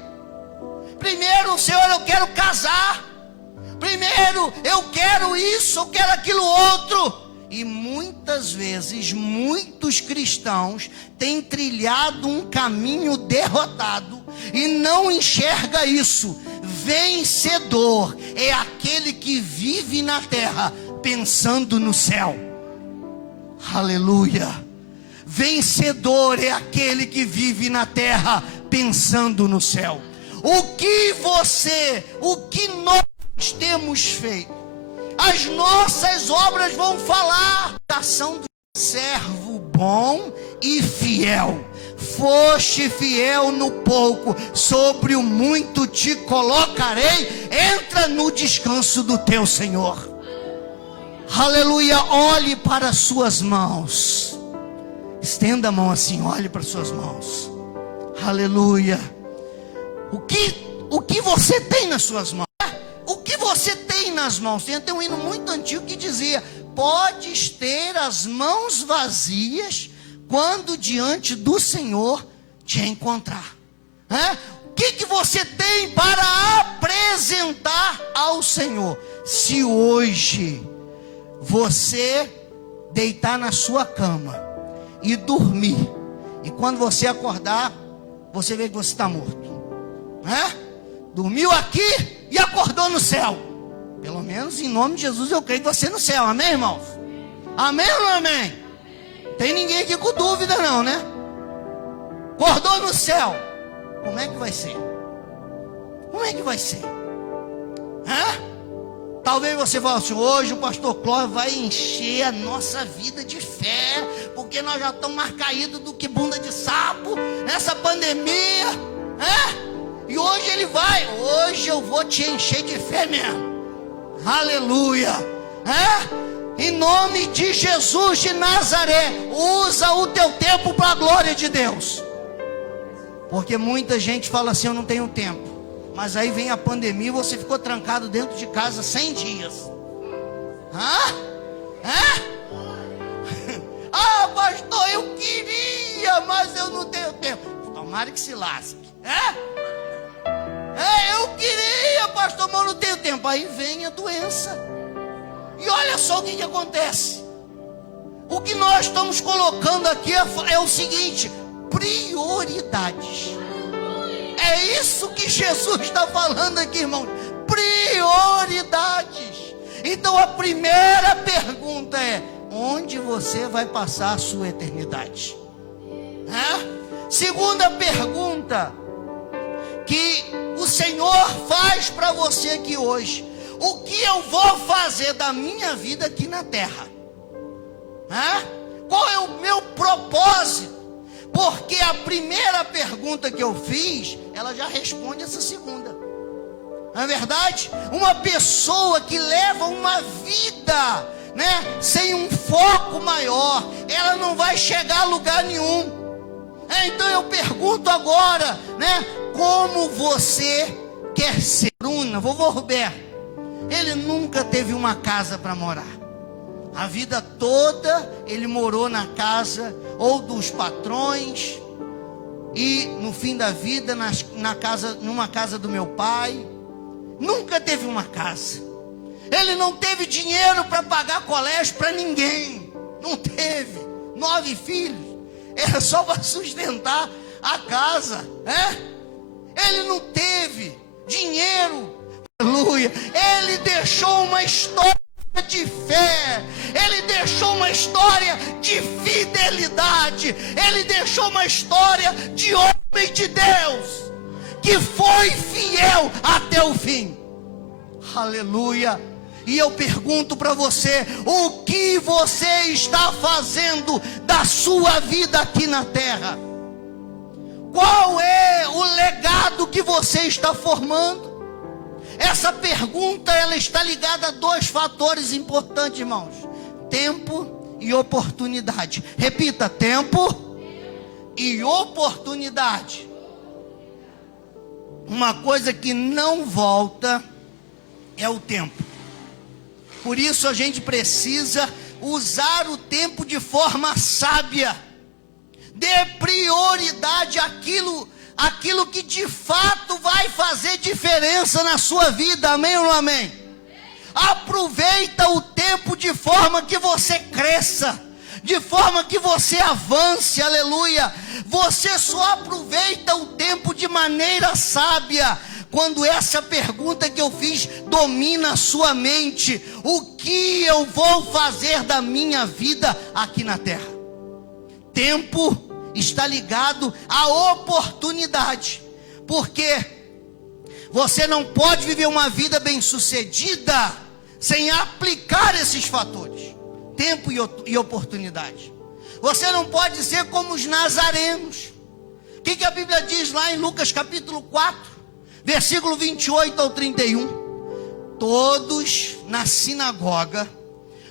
Primeiro, Senhor, eu quero casar. Primeiro, eu quero isso, eu quero aquilo outro. E muitas vezes, muitos cristãos têm trilhado um caminho derrotado e não enxerga isso. Vencedor é aquele que vive na terra pensando no céu. Aleluia. Vencedor é aquele que vive na terra pensando no céu. O que nós temos feito? As nossas obras vão falar da ação do servo bom e fiel. Foste fiel no pouco, sobre o muito te colocarei. Entra no descanso do teu Senhor. Aleluia. Olhe para as suas mãos. Estenda a mão assim, olhe para as suas mãos. Aleluia. O que você tem nas suas mãos? O que você tem nas mãos? Tem um hino muito antigo que dizia: podes ter as mãos vazias quando diante do Senhor te encontrar. O que você tem para apresentar ao Senhor? Se hoje você deitar na sua cama e dormir, e quando você acordar, você vê que você está morto, dormiu aqui e acordou no céu. Pelo menos em nome de Jesus eu creio que você é no céu, amém, irmãos? Amém ou não amém? Tem ninguém aqui com dúvida não, né? Acordou no céu, como é que vai ser? Como é que vai ser? Talvez você fale assim: hoje o pastor Clóvis vai encher a nossa vida de fé, porque nós já estamos mais caídos do que bunda de sapo nessa pandemia, e hoje ele vai, hoje eu vou te encher de fé mesmo, aleluia, em nome de Jesus de Nazaré. Usa o teu tempo para a glória de Deus, porque muita gente fala assim: eu não tenho tempo. Mas aí vem a pandemia e você ficou trancado dentro de casa 100 dias. Ah, pastor, eu queria, mas eu não tenho tempo. Tomara que se lasque. Eu queria, pastor, mas eu não tenho tempo. Aí vem a doença. E olha só o que acontece. O que nós estamos colocando aqui é o seguinte: prioridades. É isso que Jesus está falando aqui, irmão. Prioridades. Então a primeira pergunta é: onde você vai passar a sua eternidade? Segunda pergunta que o Senhor faz para você aqui hoje: o que eu vou fazer da minha vida aqui na terra? Qual é o meu propósito? Porque a primeira pergunta que eu fiz, ela já responde essa segunda. Não é verdade? Uma pessoa que leva uma vida, sem um foco maior, ela não vai chegar a lugar nenhum. Então eu pergunto agora, como você quer ser? Bruna, vovô Roberto, ele nunca teve uma casa para morar. A vida toda ele morou na casa ou dos patrões, e no fim da vida numa casa do meu pai. Nunca teve uma casa. Ele não teve dinheiro para pagar colégio para ninguém. Não teve. 9 filhos. Era só para sustentar a casa. Ele não teve dinheiro. Aleluia. Ele deixou uma história de fé, ele deixou uma história de fidelidade, ele deixou uma história de homem de Deus, que foi fiel até o fim, aleluia. E eu pergunto para você: o que você está fazendo da sua vida aqui na terra? Qual é o legado que você está formando? Essa pergunta, ela está ligada a 2 fatores importantes, irmãos: tempo e oportunidade. Repita: tempo e oportunidade. Uma coisa que não volta é o tempo. Por isso a gente precisa usar o tempo de forma sábia. Dê prioridade àquilo que de fato vai fazer diferença na sua vida, amém ou não amém? Aproveita o tempo de forma que você cresça, de forma que você avance, aleluia. Você só aproveita o tempo de maneira sábia quando essa pergunta que eu fiz domina a sua mente: o que eu vou fazer da minha vida aqui na terra? Tempo está ligado à oportunidade, porque você não pode viver uma vida bem-sucedida sem aplicar esses fatores: tempo e oportunidade. Você não pode ser como os nazarenos. O que a Bíblia diz lá em Lucas capítulo 4, versículo 28 ao 31? Todos na sinagoga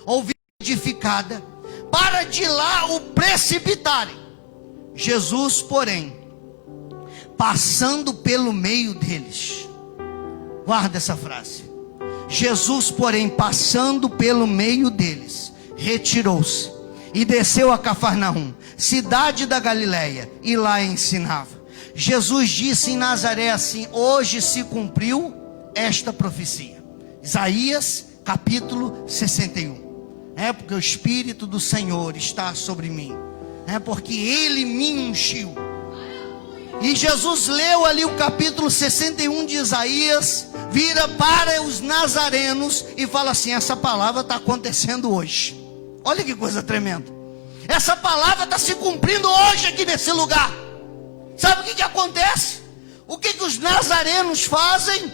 ouviram edificada, para de lá o precipitarem. Jesus, porém, passando pelo meio deles. Guarda essa frase. Jesus, porém, passando pelo meio deles, retirou-se e desceu a Cafarnaum, cidade da Galileia, e lá ensinava. Jesus disse em Nazaré assim: hoje se cumpriu esta profecia. Isaías capítulo 61. É porque o Espírito do Senhor está sobre mim, é porque Ele me ungiu. E Jesus leu ali o capítulo 61 de Isaías, vira para os nazarenos e fala assim: essa palavra está acontecendo hoje. Olha que coisa tremenda. Essa palavra está se cumprindo hoje aqui nesse lugar. Sabe o que acontece? O que os nazarenos fazem?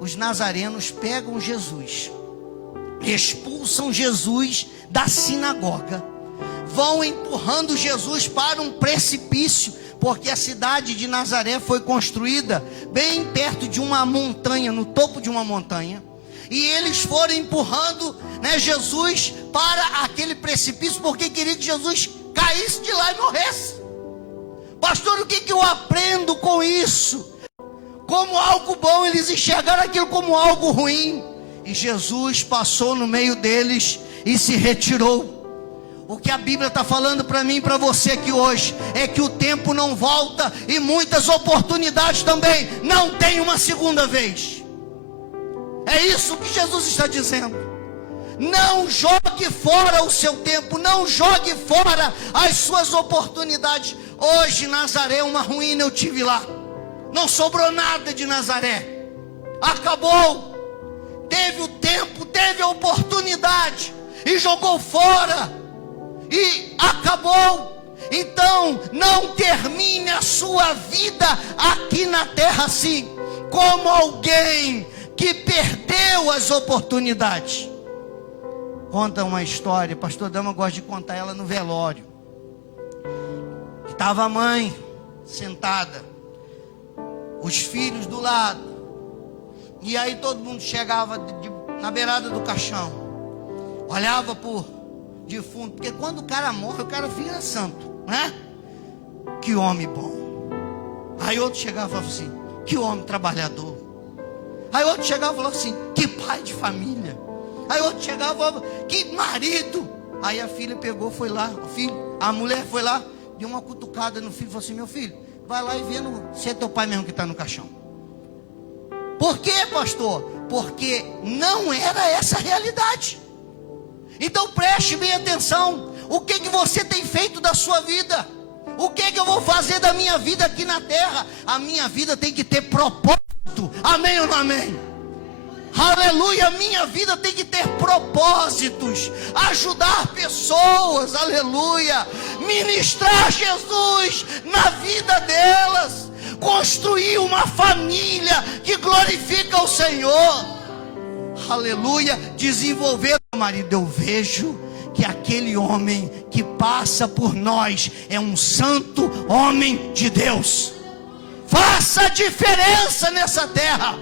Os nazarenos pegam Jesus, expulsam Jesus da sinagoga, vão empurrando Jesus para um precipício, porque a cidade de Nazaré foi construída bem perto de uma montanha, no topo de uma montanha, e eles foram empurrando, Jesus para aquele precipício, porque queria que Jesus caísse de lá e morresse. Pastor, o que eu aprendo com isso? Como algo bom, eles enxergaram aquilo como algo ruim, e Jesus passou no meio deles e se retirou. O que a Bíblia está falando para mim e para você aqui hoje é que o tempo não volta, e muitas oportunidades também não tem uma segunda vez. É isso que Jesus está dizendo. Não jogue fora o seu tempo, não jogue fora as suas oportunidades. Hoje Nazaré é uma ruína, eu tive lá, não sobrou nada de Nazaré, acabou. Teve o tempo, teve a oportunidade e jogou fora, e acabou. Então não termine a sua vida aqui na terra assim, como alguém que perdeu as oportunidades. Conta uma história, pastor Dama gosta de contar ela no velório. Estava a mãe sentada, os filhos do lado, e aí todo mundo chegava na beirada do caixão, olhava por defunto, porque quando o cara morre, o cara vira santo, né? Que homem bom. Aí outro chegava e falava assim: que homem trabalhador. Aí outro chegava e falava assim: que pai de família. Aí outro chegava e falava: que marido. Aí a filha pegou, foi lá, a mulher foi lá, deu uma cutucada no filho e falou assim: meu filho, vai lá e vê se é teu pai mesmo que está no caixão. Por quê, pastor? Porque não era essa a realidade. Então preste bem atenção. O que você tem feito da sua vida? O que eu vou fazer da minha vida aqui na terra? A minha vida tem que ter propósito. Amém ou não amém? Aleluia, minha vida tem que ter propósitos, ajudar pessoas, aleluia, ministrar Jesus na vida delas, construir uma família que glorifica o Senhor, aleluia, desenvolver. Marido, eu vejo que aquele homem que passa por nós é um santo homem de Deus. Faça diferença nessa terra.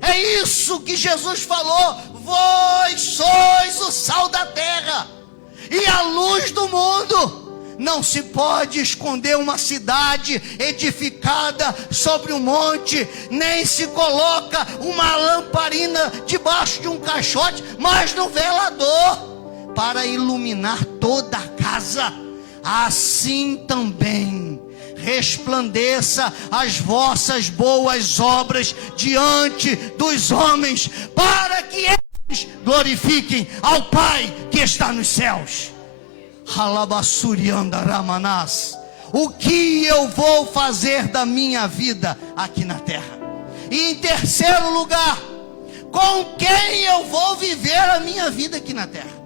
É isso que Jesus falou: vós sois o sal da terra e a luz do mundo. Não se pode esconder uma cidade edificada sobre um monte, nem se coloca uma lamparina debaixo de um caixote, mas no velador, para iluminar toda a casa. Assim também resplandeça as vossas boas obras diante dos homens, para que eles glorifiquem ao Pai que está nos céus. O que eu vou fazer da minha vida aqui na terra? E em terceiro lugar, com quem eu vou viver a minha vida aqui na terra?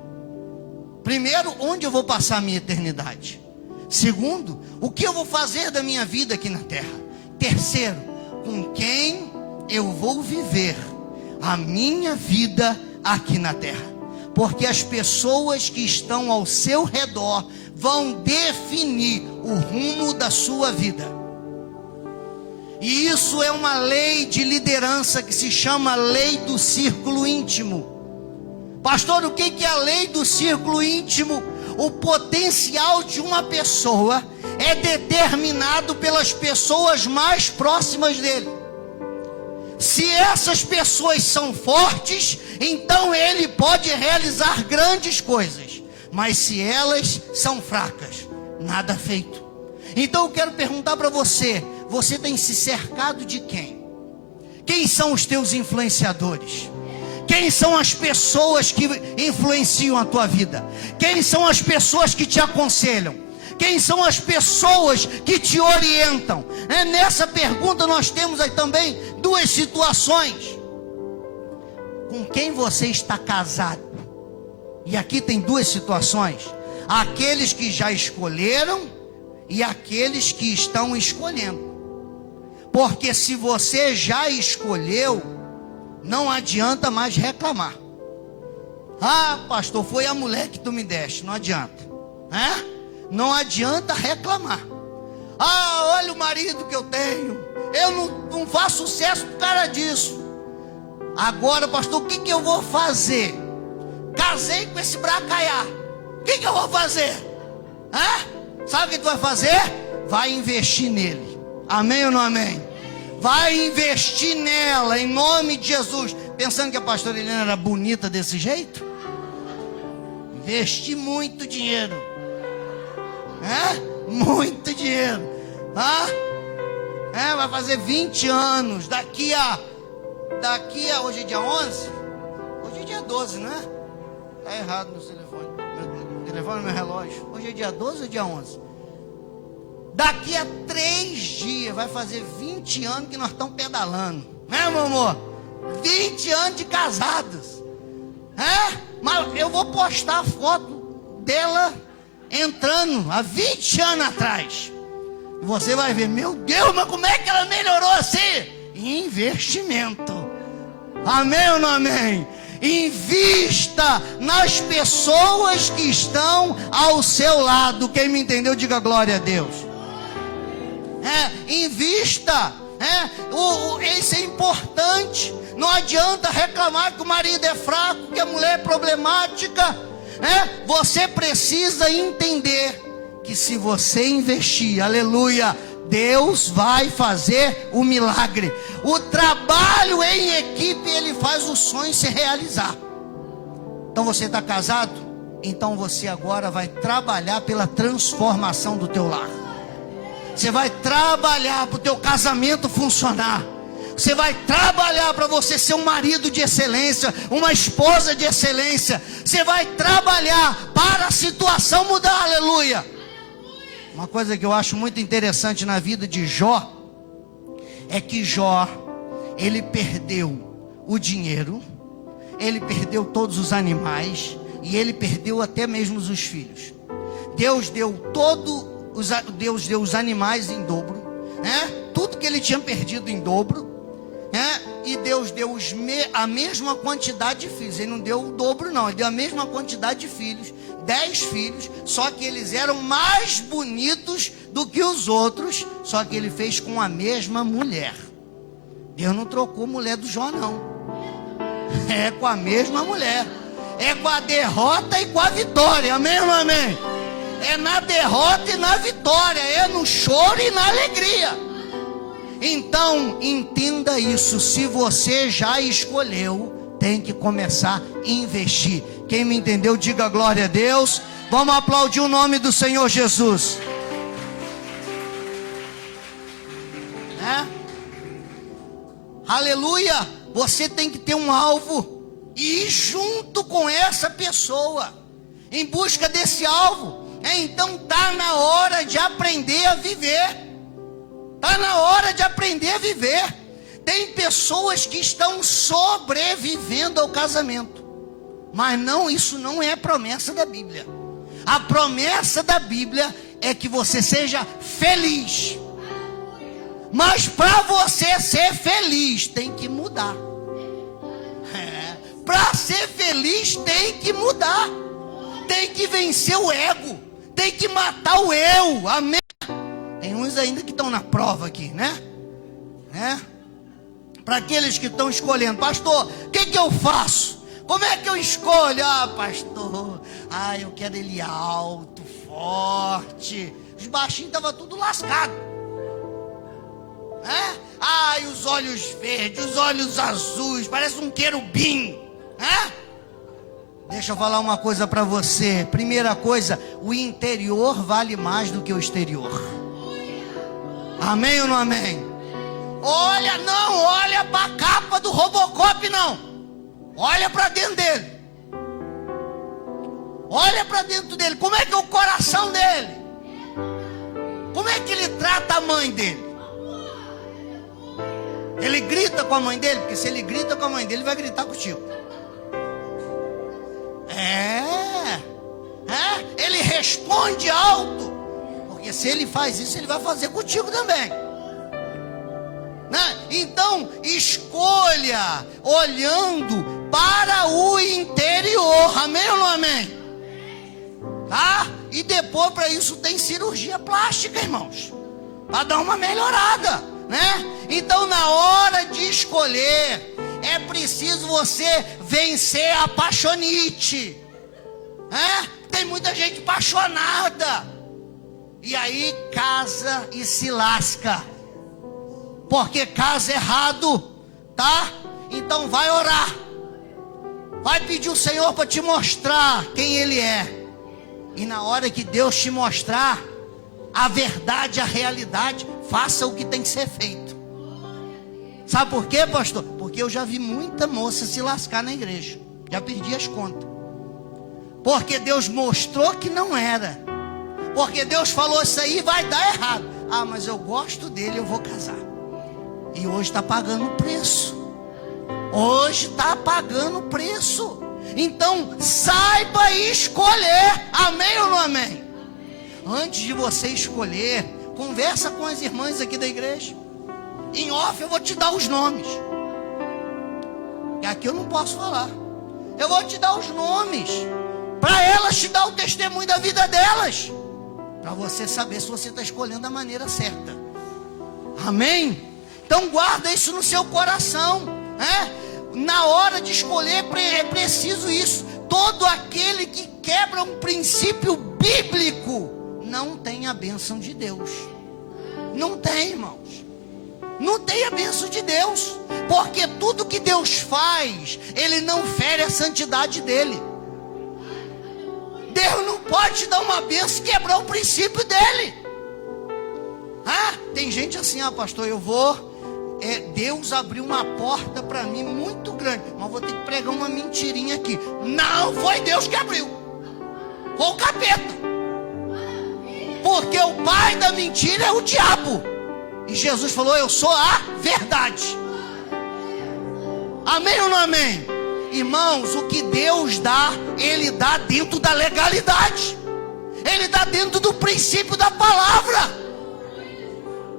Primeiro, onde eu vou passar a minha eternidade? Segundo, o que eu vou fazer da minha vida aqui na terra? Terceiro, com quem eu vou viver a minha vida aqui na terra? Porque as pessoas que estão ao seu redor vão definir o rumo da sua vida. E isso é uma lei de liderança que se chama lei do círculo íntimo. Pastor, o que é a lei do círculo íntimo? O potencial de uma pessoa é determinado pelas pessoas mais próximas dele. Se essas pessoas são fortes, então ele pode realizar grandes coisas. Mas se elas são fracas, nada feito. Então eu quero perguntar para você: você tem se cercado de quem? Quem são os teus influenciadores? Quem são as pessoas que influenciam a tua vida? Quem são as pessoas que te aconselham? Quem são as pessoas que te orientam? Nessa pergunta nós temos aí também duas situações. Com quem você está casado? E aqui tem duas situações: aqueles que já escolheram e aqueles que estão escolhendo. Porque se você já escolheu, não adianta mais reclamar. Ah, pastor, foi a mulher que tu me deste. Não adianta, né? Não adianta reclamar. Ah, olha o marido que eu tenho, eu não faço sucesso por causa disso. Agora, pastor, o que eu vou fazer? Casei com esse bracaiá, o que eu vou fazer? Sabe o que tu vai fazer? Vai investir nele. Amém ou não amém? Vai investir nela, em nome de Jesus. Pensando que a pastora Helena era bonita desse jeito? Investi muito dinheiro. Muito dinheiro. Vai fazer 20 anos. Daqui a hoje é dia 11? Hoje é dia 12, não é? Está errado no telefone. Meu telefone, meu relógio. Hoje é dia 12 ou dia 11? Daqui a 3 dias vai fazer 20 anos que nós estamos pedalando, né, meu amor? 20 anos de casados. Mas eu vou postar a foto dela entrando há 20 anos atrás. E você vai ver: meu Deus, mas como é que ela melhorou assim? Investimento. Amém ou não amém? Invista nas pessoas que estão ao seu lado. Quem me entendeu, diga glória a Deus. Invista. Isso é importante. Não adianta reclamar que o marido é fraco, que a mulher é problemática. Você precisa entender que se você investir, aleluia, Deus vai fazer o milagre. O trabalho em equipe, ele faz o sonho se realizar. Então você está casado? Então você agora vai trabalhar pela transformação do teu lar. Você vai trabalhar para o teu casamento funcionar. Você vai trabalhar para você ser um marido de excelência, uma esposa de excelência. Você vai trabalhar para a situação mudar, aleluia. Uma coisa que eu acho muito interessante na vida de Jó é que Jó, ele perdeu o dinheiro, ele perdeu todos os animais e ele perdeu até mesmo os filhos. Deus deu os animais em dobro, tudo que ele tinha perdido em dobro, e Deus deu a mesma quantidade de filhos. Ele não deu o dobro não, ele deu a mesma quantidade de filhos, 10 filhos, só que eles eram mais bonitos do que os outros, só que ele fez com a mesma mulher. Deus não trocou a mulher do Jó não, é com a mesma mulher, é com a derrota e com a vitória. Amém ou não amém? É na derrota e na vitória, é no choro e na alegria. Então entenda isso: se você já escolheu, tem que começar a investir. Quem me entendeu, diga glória a Deus. Vamos aplaudir o nome do Senhor Jesus. Aleluia. Você tem que ter um alvo e ir junto com essa pessoa em busca desse alvo. Então está na hora de aprender a viver. Está na hora de aprender a viver. Tem pessoas que estão sobrevivendo ao casamento, mas isso não é promessa da Bíblia. A promessa da Bíblia é que você seja feliz. Mas para você ser feliz tem que mudar. Para ser feliz tem que mudar. Tem que vencer o ego. Tem que matar o eu. Amém? Tem uns ainda que estão na prova aqui, né? Para aqueles que estão escolhendo: pastor, o que eu faço? Como é que eu escolho? Ah, pastor, eu quero ele alto, forte. Os baixinhos estavam tudo lascado. E os olhos verdes, os olhos azuis, parece um querubim. Deixa eu falar uma coisa para você. Primeira coisa, o interior vale mais do que o exterior. Amém ou não amém? Não olha para a capa do Robocop, não. Olha para dentro dele. Olha para dentro dele. Como é que é o coração dele? Como é que ele trata a mãe dele? Ele grita com a mãe dele? Porque se ele grita com a mãe dele, ele vai gritar contigo. Ele responde alto. Porque se ele faz isso, ele vai fazer contigo também. Então, escolha olhando para o interior. Amém ou não amém? E depois para isso tem cirurgia plástica, irmãos, para dar uma melhorada, Então, na hora de escolher, é preciso você vencer a paixonite. Tem muita gente apaixonada e aí casa e se lasca, porque casa errado, tá? Então vai orar, vai pedir o Senhor para te mostrar quem Ele é. E na hora que Deus te mostrar a verdade, a realidade, faça o que tem que ser feito. Sabe por quê, pastor? Porque eu já vi muita moça se lascar na igreja. Já perdi as contas. Porque Deus mostrou que não era. Porque Deus falou, isso aí vai dar errado. Mas eu gosto dele, eu vou casar. E hoje está pagando o preço. Hoje está pagando o preço. Então, saiba escolher. Amém ou não amém? Antes de você escolher, conversa com as irmãs aqui da igreja. Em off eu vou te dar os nomes. E aqui eu não posso falar. Eu vou te dar os nomes, para elas te dar o testemunho da vida delas, para você saber se você está escolhendo da maneira certa. Amém? Então guarda isso no seu coração. Na hora de escolher é preciso isso. Todo aquele que quebra um princípio bíblico não tem a bênção de Deus. Não tem, irmãos. Não tem a bênção de Deus. Porque tudo que Deus faz, Ele não fere a santidade dEle. Deus não pode te dar uma bênção e quebrar o princípio dEle. Tem gente assim, pastor, eu vou... Deus abriu uma porta para mim muito grande, mas vou ter que pregar uma mentirinha aqui. Não foi Deus que abriu, foi o capeta. Porque o pai da mentira é o diabo. E Jesus falou, eu sou a verdade. Amém ou não amém? Irmãos, o que Deus dá, Ele dá dentro da legalidade. Ele dá dentro do princípio da palavra.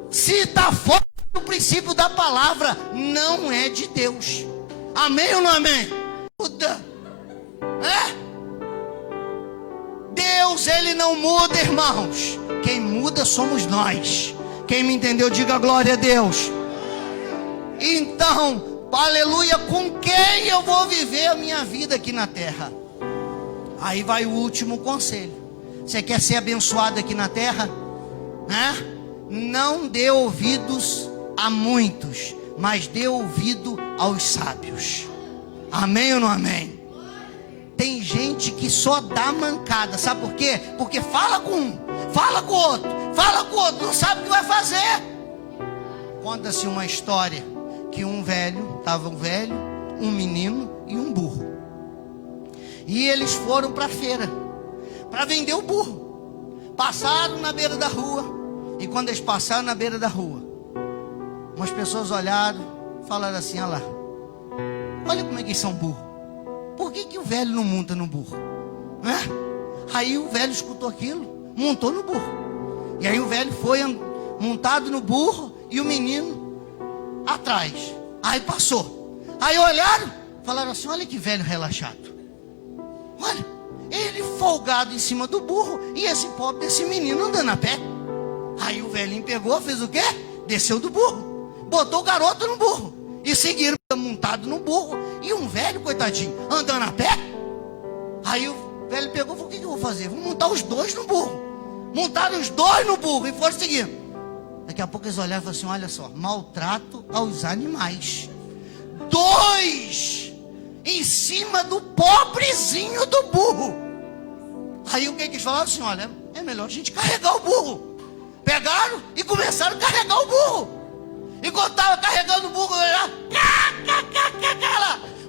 Se está fora do princípio da palavra, não é de Deus. Amém ou não amém? Muda. Deus, Ele não muda, irmãos. Quem muda somos nós. Quem me entendeu, diga glória a Deus. Então, aleluia, com quem eu vou viver a minha vida aqui na terra? Aí vai o último conselho. Você quer ser abençoado aqui na terra? Não dê ouvidos a muitos, mas dê ouvido aos sábios. Amém ou não amém? Tem gente que só dá mancada, sabe por quê? Porque fala com um, fala com o outro, fala com o outro, não sabe o que vai fazer. Conta-se uma história que estava um velho, um menino e um burro. E eles foram para a feira para vender o burro. Passaram na beira da rua. E quando eles passaram na beira da rua, umas pessoas olharam, falaram assim, olha lá, olha como é que eles são burros. Por que o velho não monta no burro? Aí o velho escutou aquilo, montou no burro. E aí o velho foi montado no burro e o menino atrás. Aí passou. Aí olharam, falaram assim, olha que velho relaxado. Olha, ele folgado em cima do burro e esse pobre desse menino andando a pé. Aí o velhinho pegou, fez o quê? Desceu do burro, botou o garoto no burro e seguiram. montado no burro e um velho, coitadinho, andando a pé. Aí o velho pegou e falou: o que eu vou fazer? Vou montar os dois no burro. Montaram os dois no burro e foram seguindo. Daqui a pouco eles olharam e falaram assim: olha só, maltrato aos animais. 2 em cima do pobrezinho do burro. Aí o que eles falaram assim: olha, é melhor a gente carregar o burro. Pegaram e começaram a carregar o burro. E quando estava carregando o burro,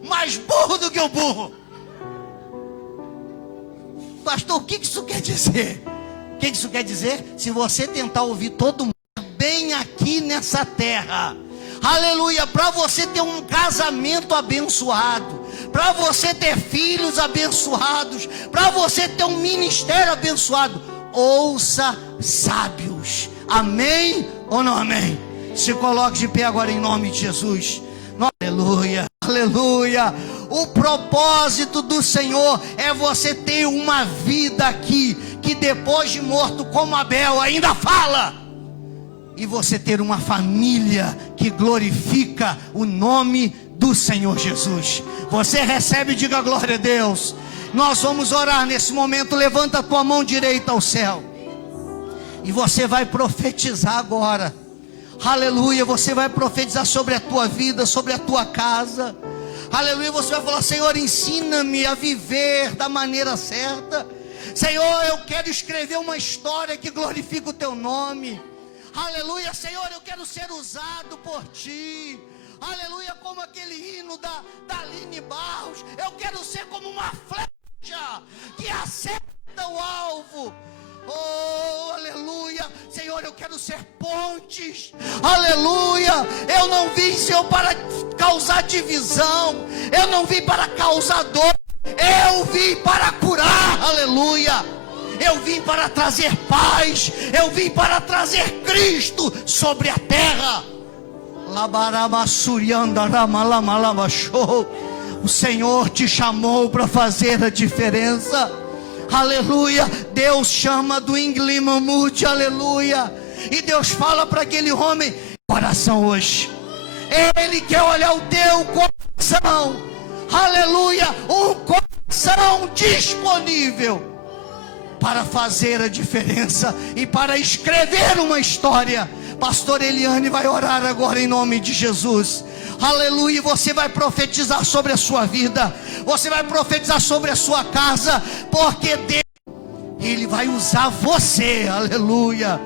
mais burro do que o burro. Pastor, o que isso quer dizer? O que isso quer dizer? Se você tentar ouvir todo mundo bem aqui nessa terra, aleluia, para você ter um casamento abençoado, para você ter filhos abençoados, para você ter um ministério abençoado, ouça sábios. Amém ou não amém? Se coloque de pé agora em nome de Jesus. Aleluia, aleluia. O propósito do Senhor é você ter uma vida aqui, que depois de morto como Abel ainda fala. E você ter uma família que glorifica o nome do Senhor Jesus. Você recebe e diga glória a Deus. Nós vamos orar nesse momento. Levanta a tua mão direita ao céu. E você vai profetizar agora. Aleluia, você vai profetizar sobre a tua vida, sobre a tua casa. Aleluia, você vai falar: Senhor, ensina-me a viver da maneira certa. Senhor, eu quero escrever uma história que glorifica o teu nome. Aleluia, Senhor, eu quero ser usado por ti. Aleluia, como aquele hino da Aline Barros. Eu quero ser como uma flecha que acerta o alvo. Oh, aleluia. Senhor, eu quero ser pontes. Aleluia. Eu não vim, Senhor, para causar divisão. Eu não vim para causar dor. Eu vim para curar. Aleluia. Eu vim para trazer paz. Eu vim para trazer Cristo sobre a terra. O Senhor te chamou para fazer a diferença. Aleluia. Deus chama do Inglimamute, aleluia. E Deus fala para aquele homem: coração hoje. Ele quer olhar o teu coração. Aleluia. Um coração disponível para fazer a diferença e para escrever uma história. Pastor Eliane vai orar agora em nome de Jesus. Aleluia, você vai profetizar sobre a sua vida. Você vai profetizar sobre a sua casa. Porque Deus, Ele vai usar você. Aleluia,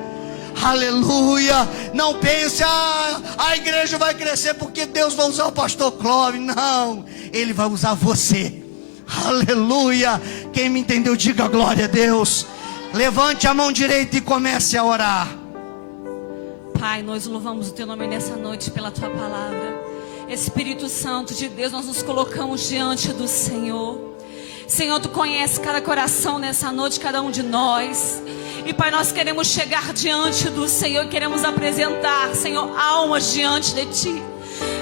aleluia. Não pense: a igreja vai crescer porque Deus vai usar o pastor Clóvis. Não, Ele vai usar você. Aleluia. Quem me entendeu, diga glória a Deus. Levante a mão direita e comece a orar. Pai, nós louvamos o teu nome nessa noite pela tua palavra. Espírito Santo de Deus, nós nos colocamos diante do Senhor. Senhor, tu conheces cada coração nessa noite, cada um de nós. E Pai, nós queremos chegar diante do Senhor, queremos apresentar, Senhor, almas diante de ti.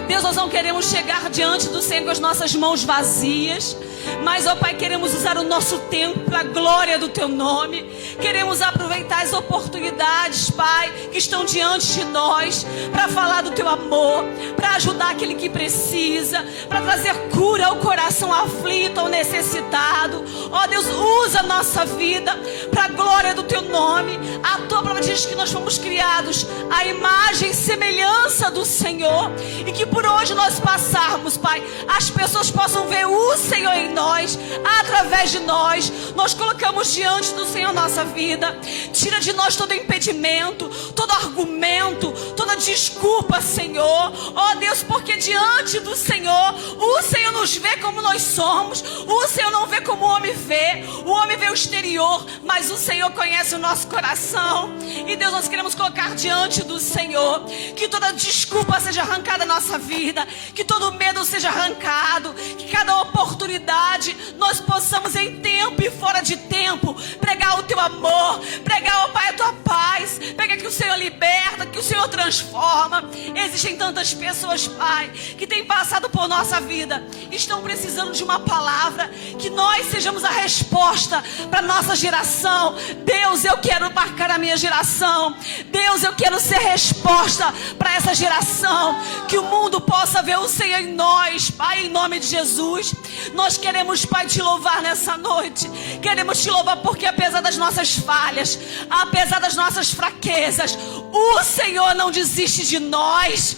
Deus, nós não queremos chegar diante do Senhor com as nossas mãos vazias, mas, ó Pai, queremos usar o nosso tempo para a glória do teu nome. Queremos aproveitar as oportunidades, Pai, que estão diante de nós, para falar do teu amor, para ajudar aquele que precisa, para trazer cura ao coração aflito, ao necessitado. Ó Deus, usa a nossa vida para a glória do teu nome. A tua palavra diz que nós fomos criados à imagem e semelhança do Senhor, e que por onde nós passarmos, Pai, as pessoas possam ver o Senhor em nós, através de nós. Nós colocamos diante do Senhor nossa vida. Tira de nós todo impedimento, todo argumento, toda desculpa, Senhor. Ó Deus, porque diante do Senhor, o Senhor nos vê como nós somos. O Senhor não vê como o homem vê. O homem vê o exterior, mas o Senhor conhece o nosso coração. E Deus, nós queremos colocar diante do Senhor que toda desculpa seja arrancada da nossa vida, que todo medo seja arrancado, que cada oportunidade nós possamos, em tempo e fora de tempo, pregar o teu amor, pregar, ó Pai, a tua paz, pregar que o Senhor liberta, que o Senhor transforma, transforma. Existem tantas pessoas, Pai, que têm passado por nossa vida, estão precisando de uma palavra, que nós sejamos a resposta para nossa geração. Deus, eu quero marcar a minha geração. Deus, eu quero ser resposta para essa geração, que o mundo possa ver o Senhor em nós, Pai, em nome de Jesus. Nós queremos, Pai, te louvar nessa noite. Queremos te louvar porque apesar das nossas falhas, apesar das nossas fraquezas, o Senhor não desiste de nós.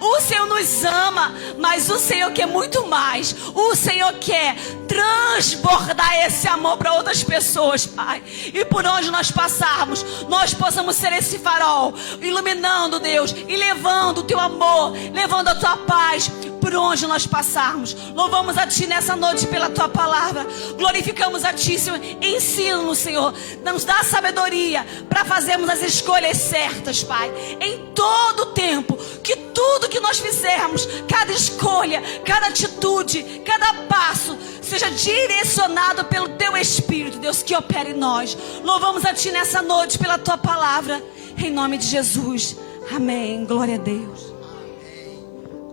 O Senhor nos ama, mas o Senhor quer muito mais. O Senhor quer transbordar esse amor para outras pessoas, Pai. E por onde nós passarmos, nós possamos ser esse farol, iluminando, Deus, e levando o teu amor, levando a tua paz por onde nós passarmos. Louvamos a Ti nessa noite pela Tua palavra. Glorificamos a Ti, Senhor. Ensina-nos, Senhor. Nos dá sabedoria para fazermos as escolhas certas, Pai. Em todo o tempo, que tudo que nós fizermos, cada escolha, cada atitude, cada passo, seja direcionado pelo Teu Espírito, Deus, que opera em nós. Louvamos a Ti nessa noite pela Tua palavra. Em nome de Jesus. Amém. Glória a Deus.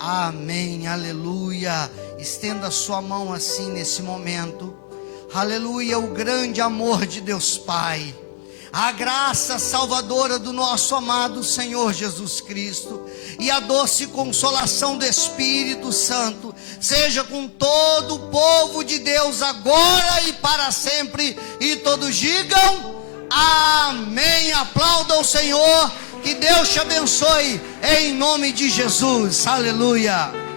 Amém, aleluia. Estenda sua mão assim nesse momento. Aleluia, o grande amor de Deus Pai, a graça salvadora do nosso amado Senhor Jesus Cristo e a doce consolação do Espírito Santo seja com todo o povo de Deus agora e para sempre. E todos digam amém. Aplaudam o Senhor. Que Deus te abençoe em nome de Jesus. Aleluia.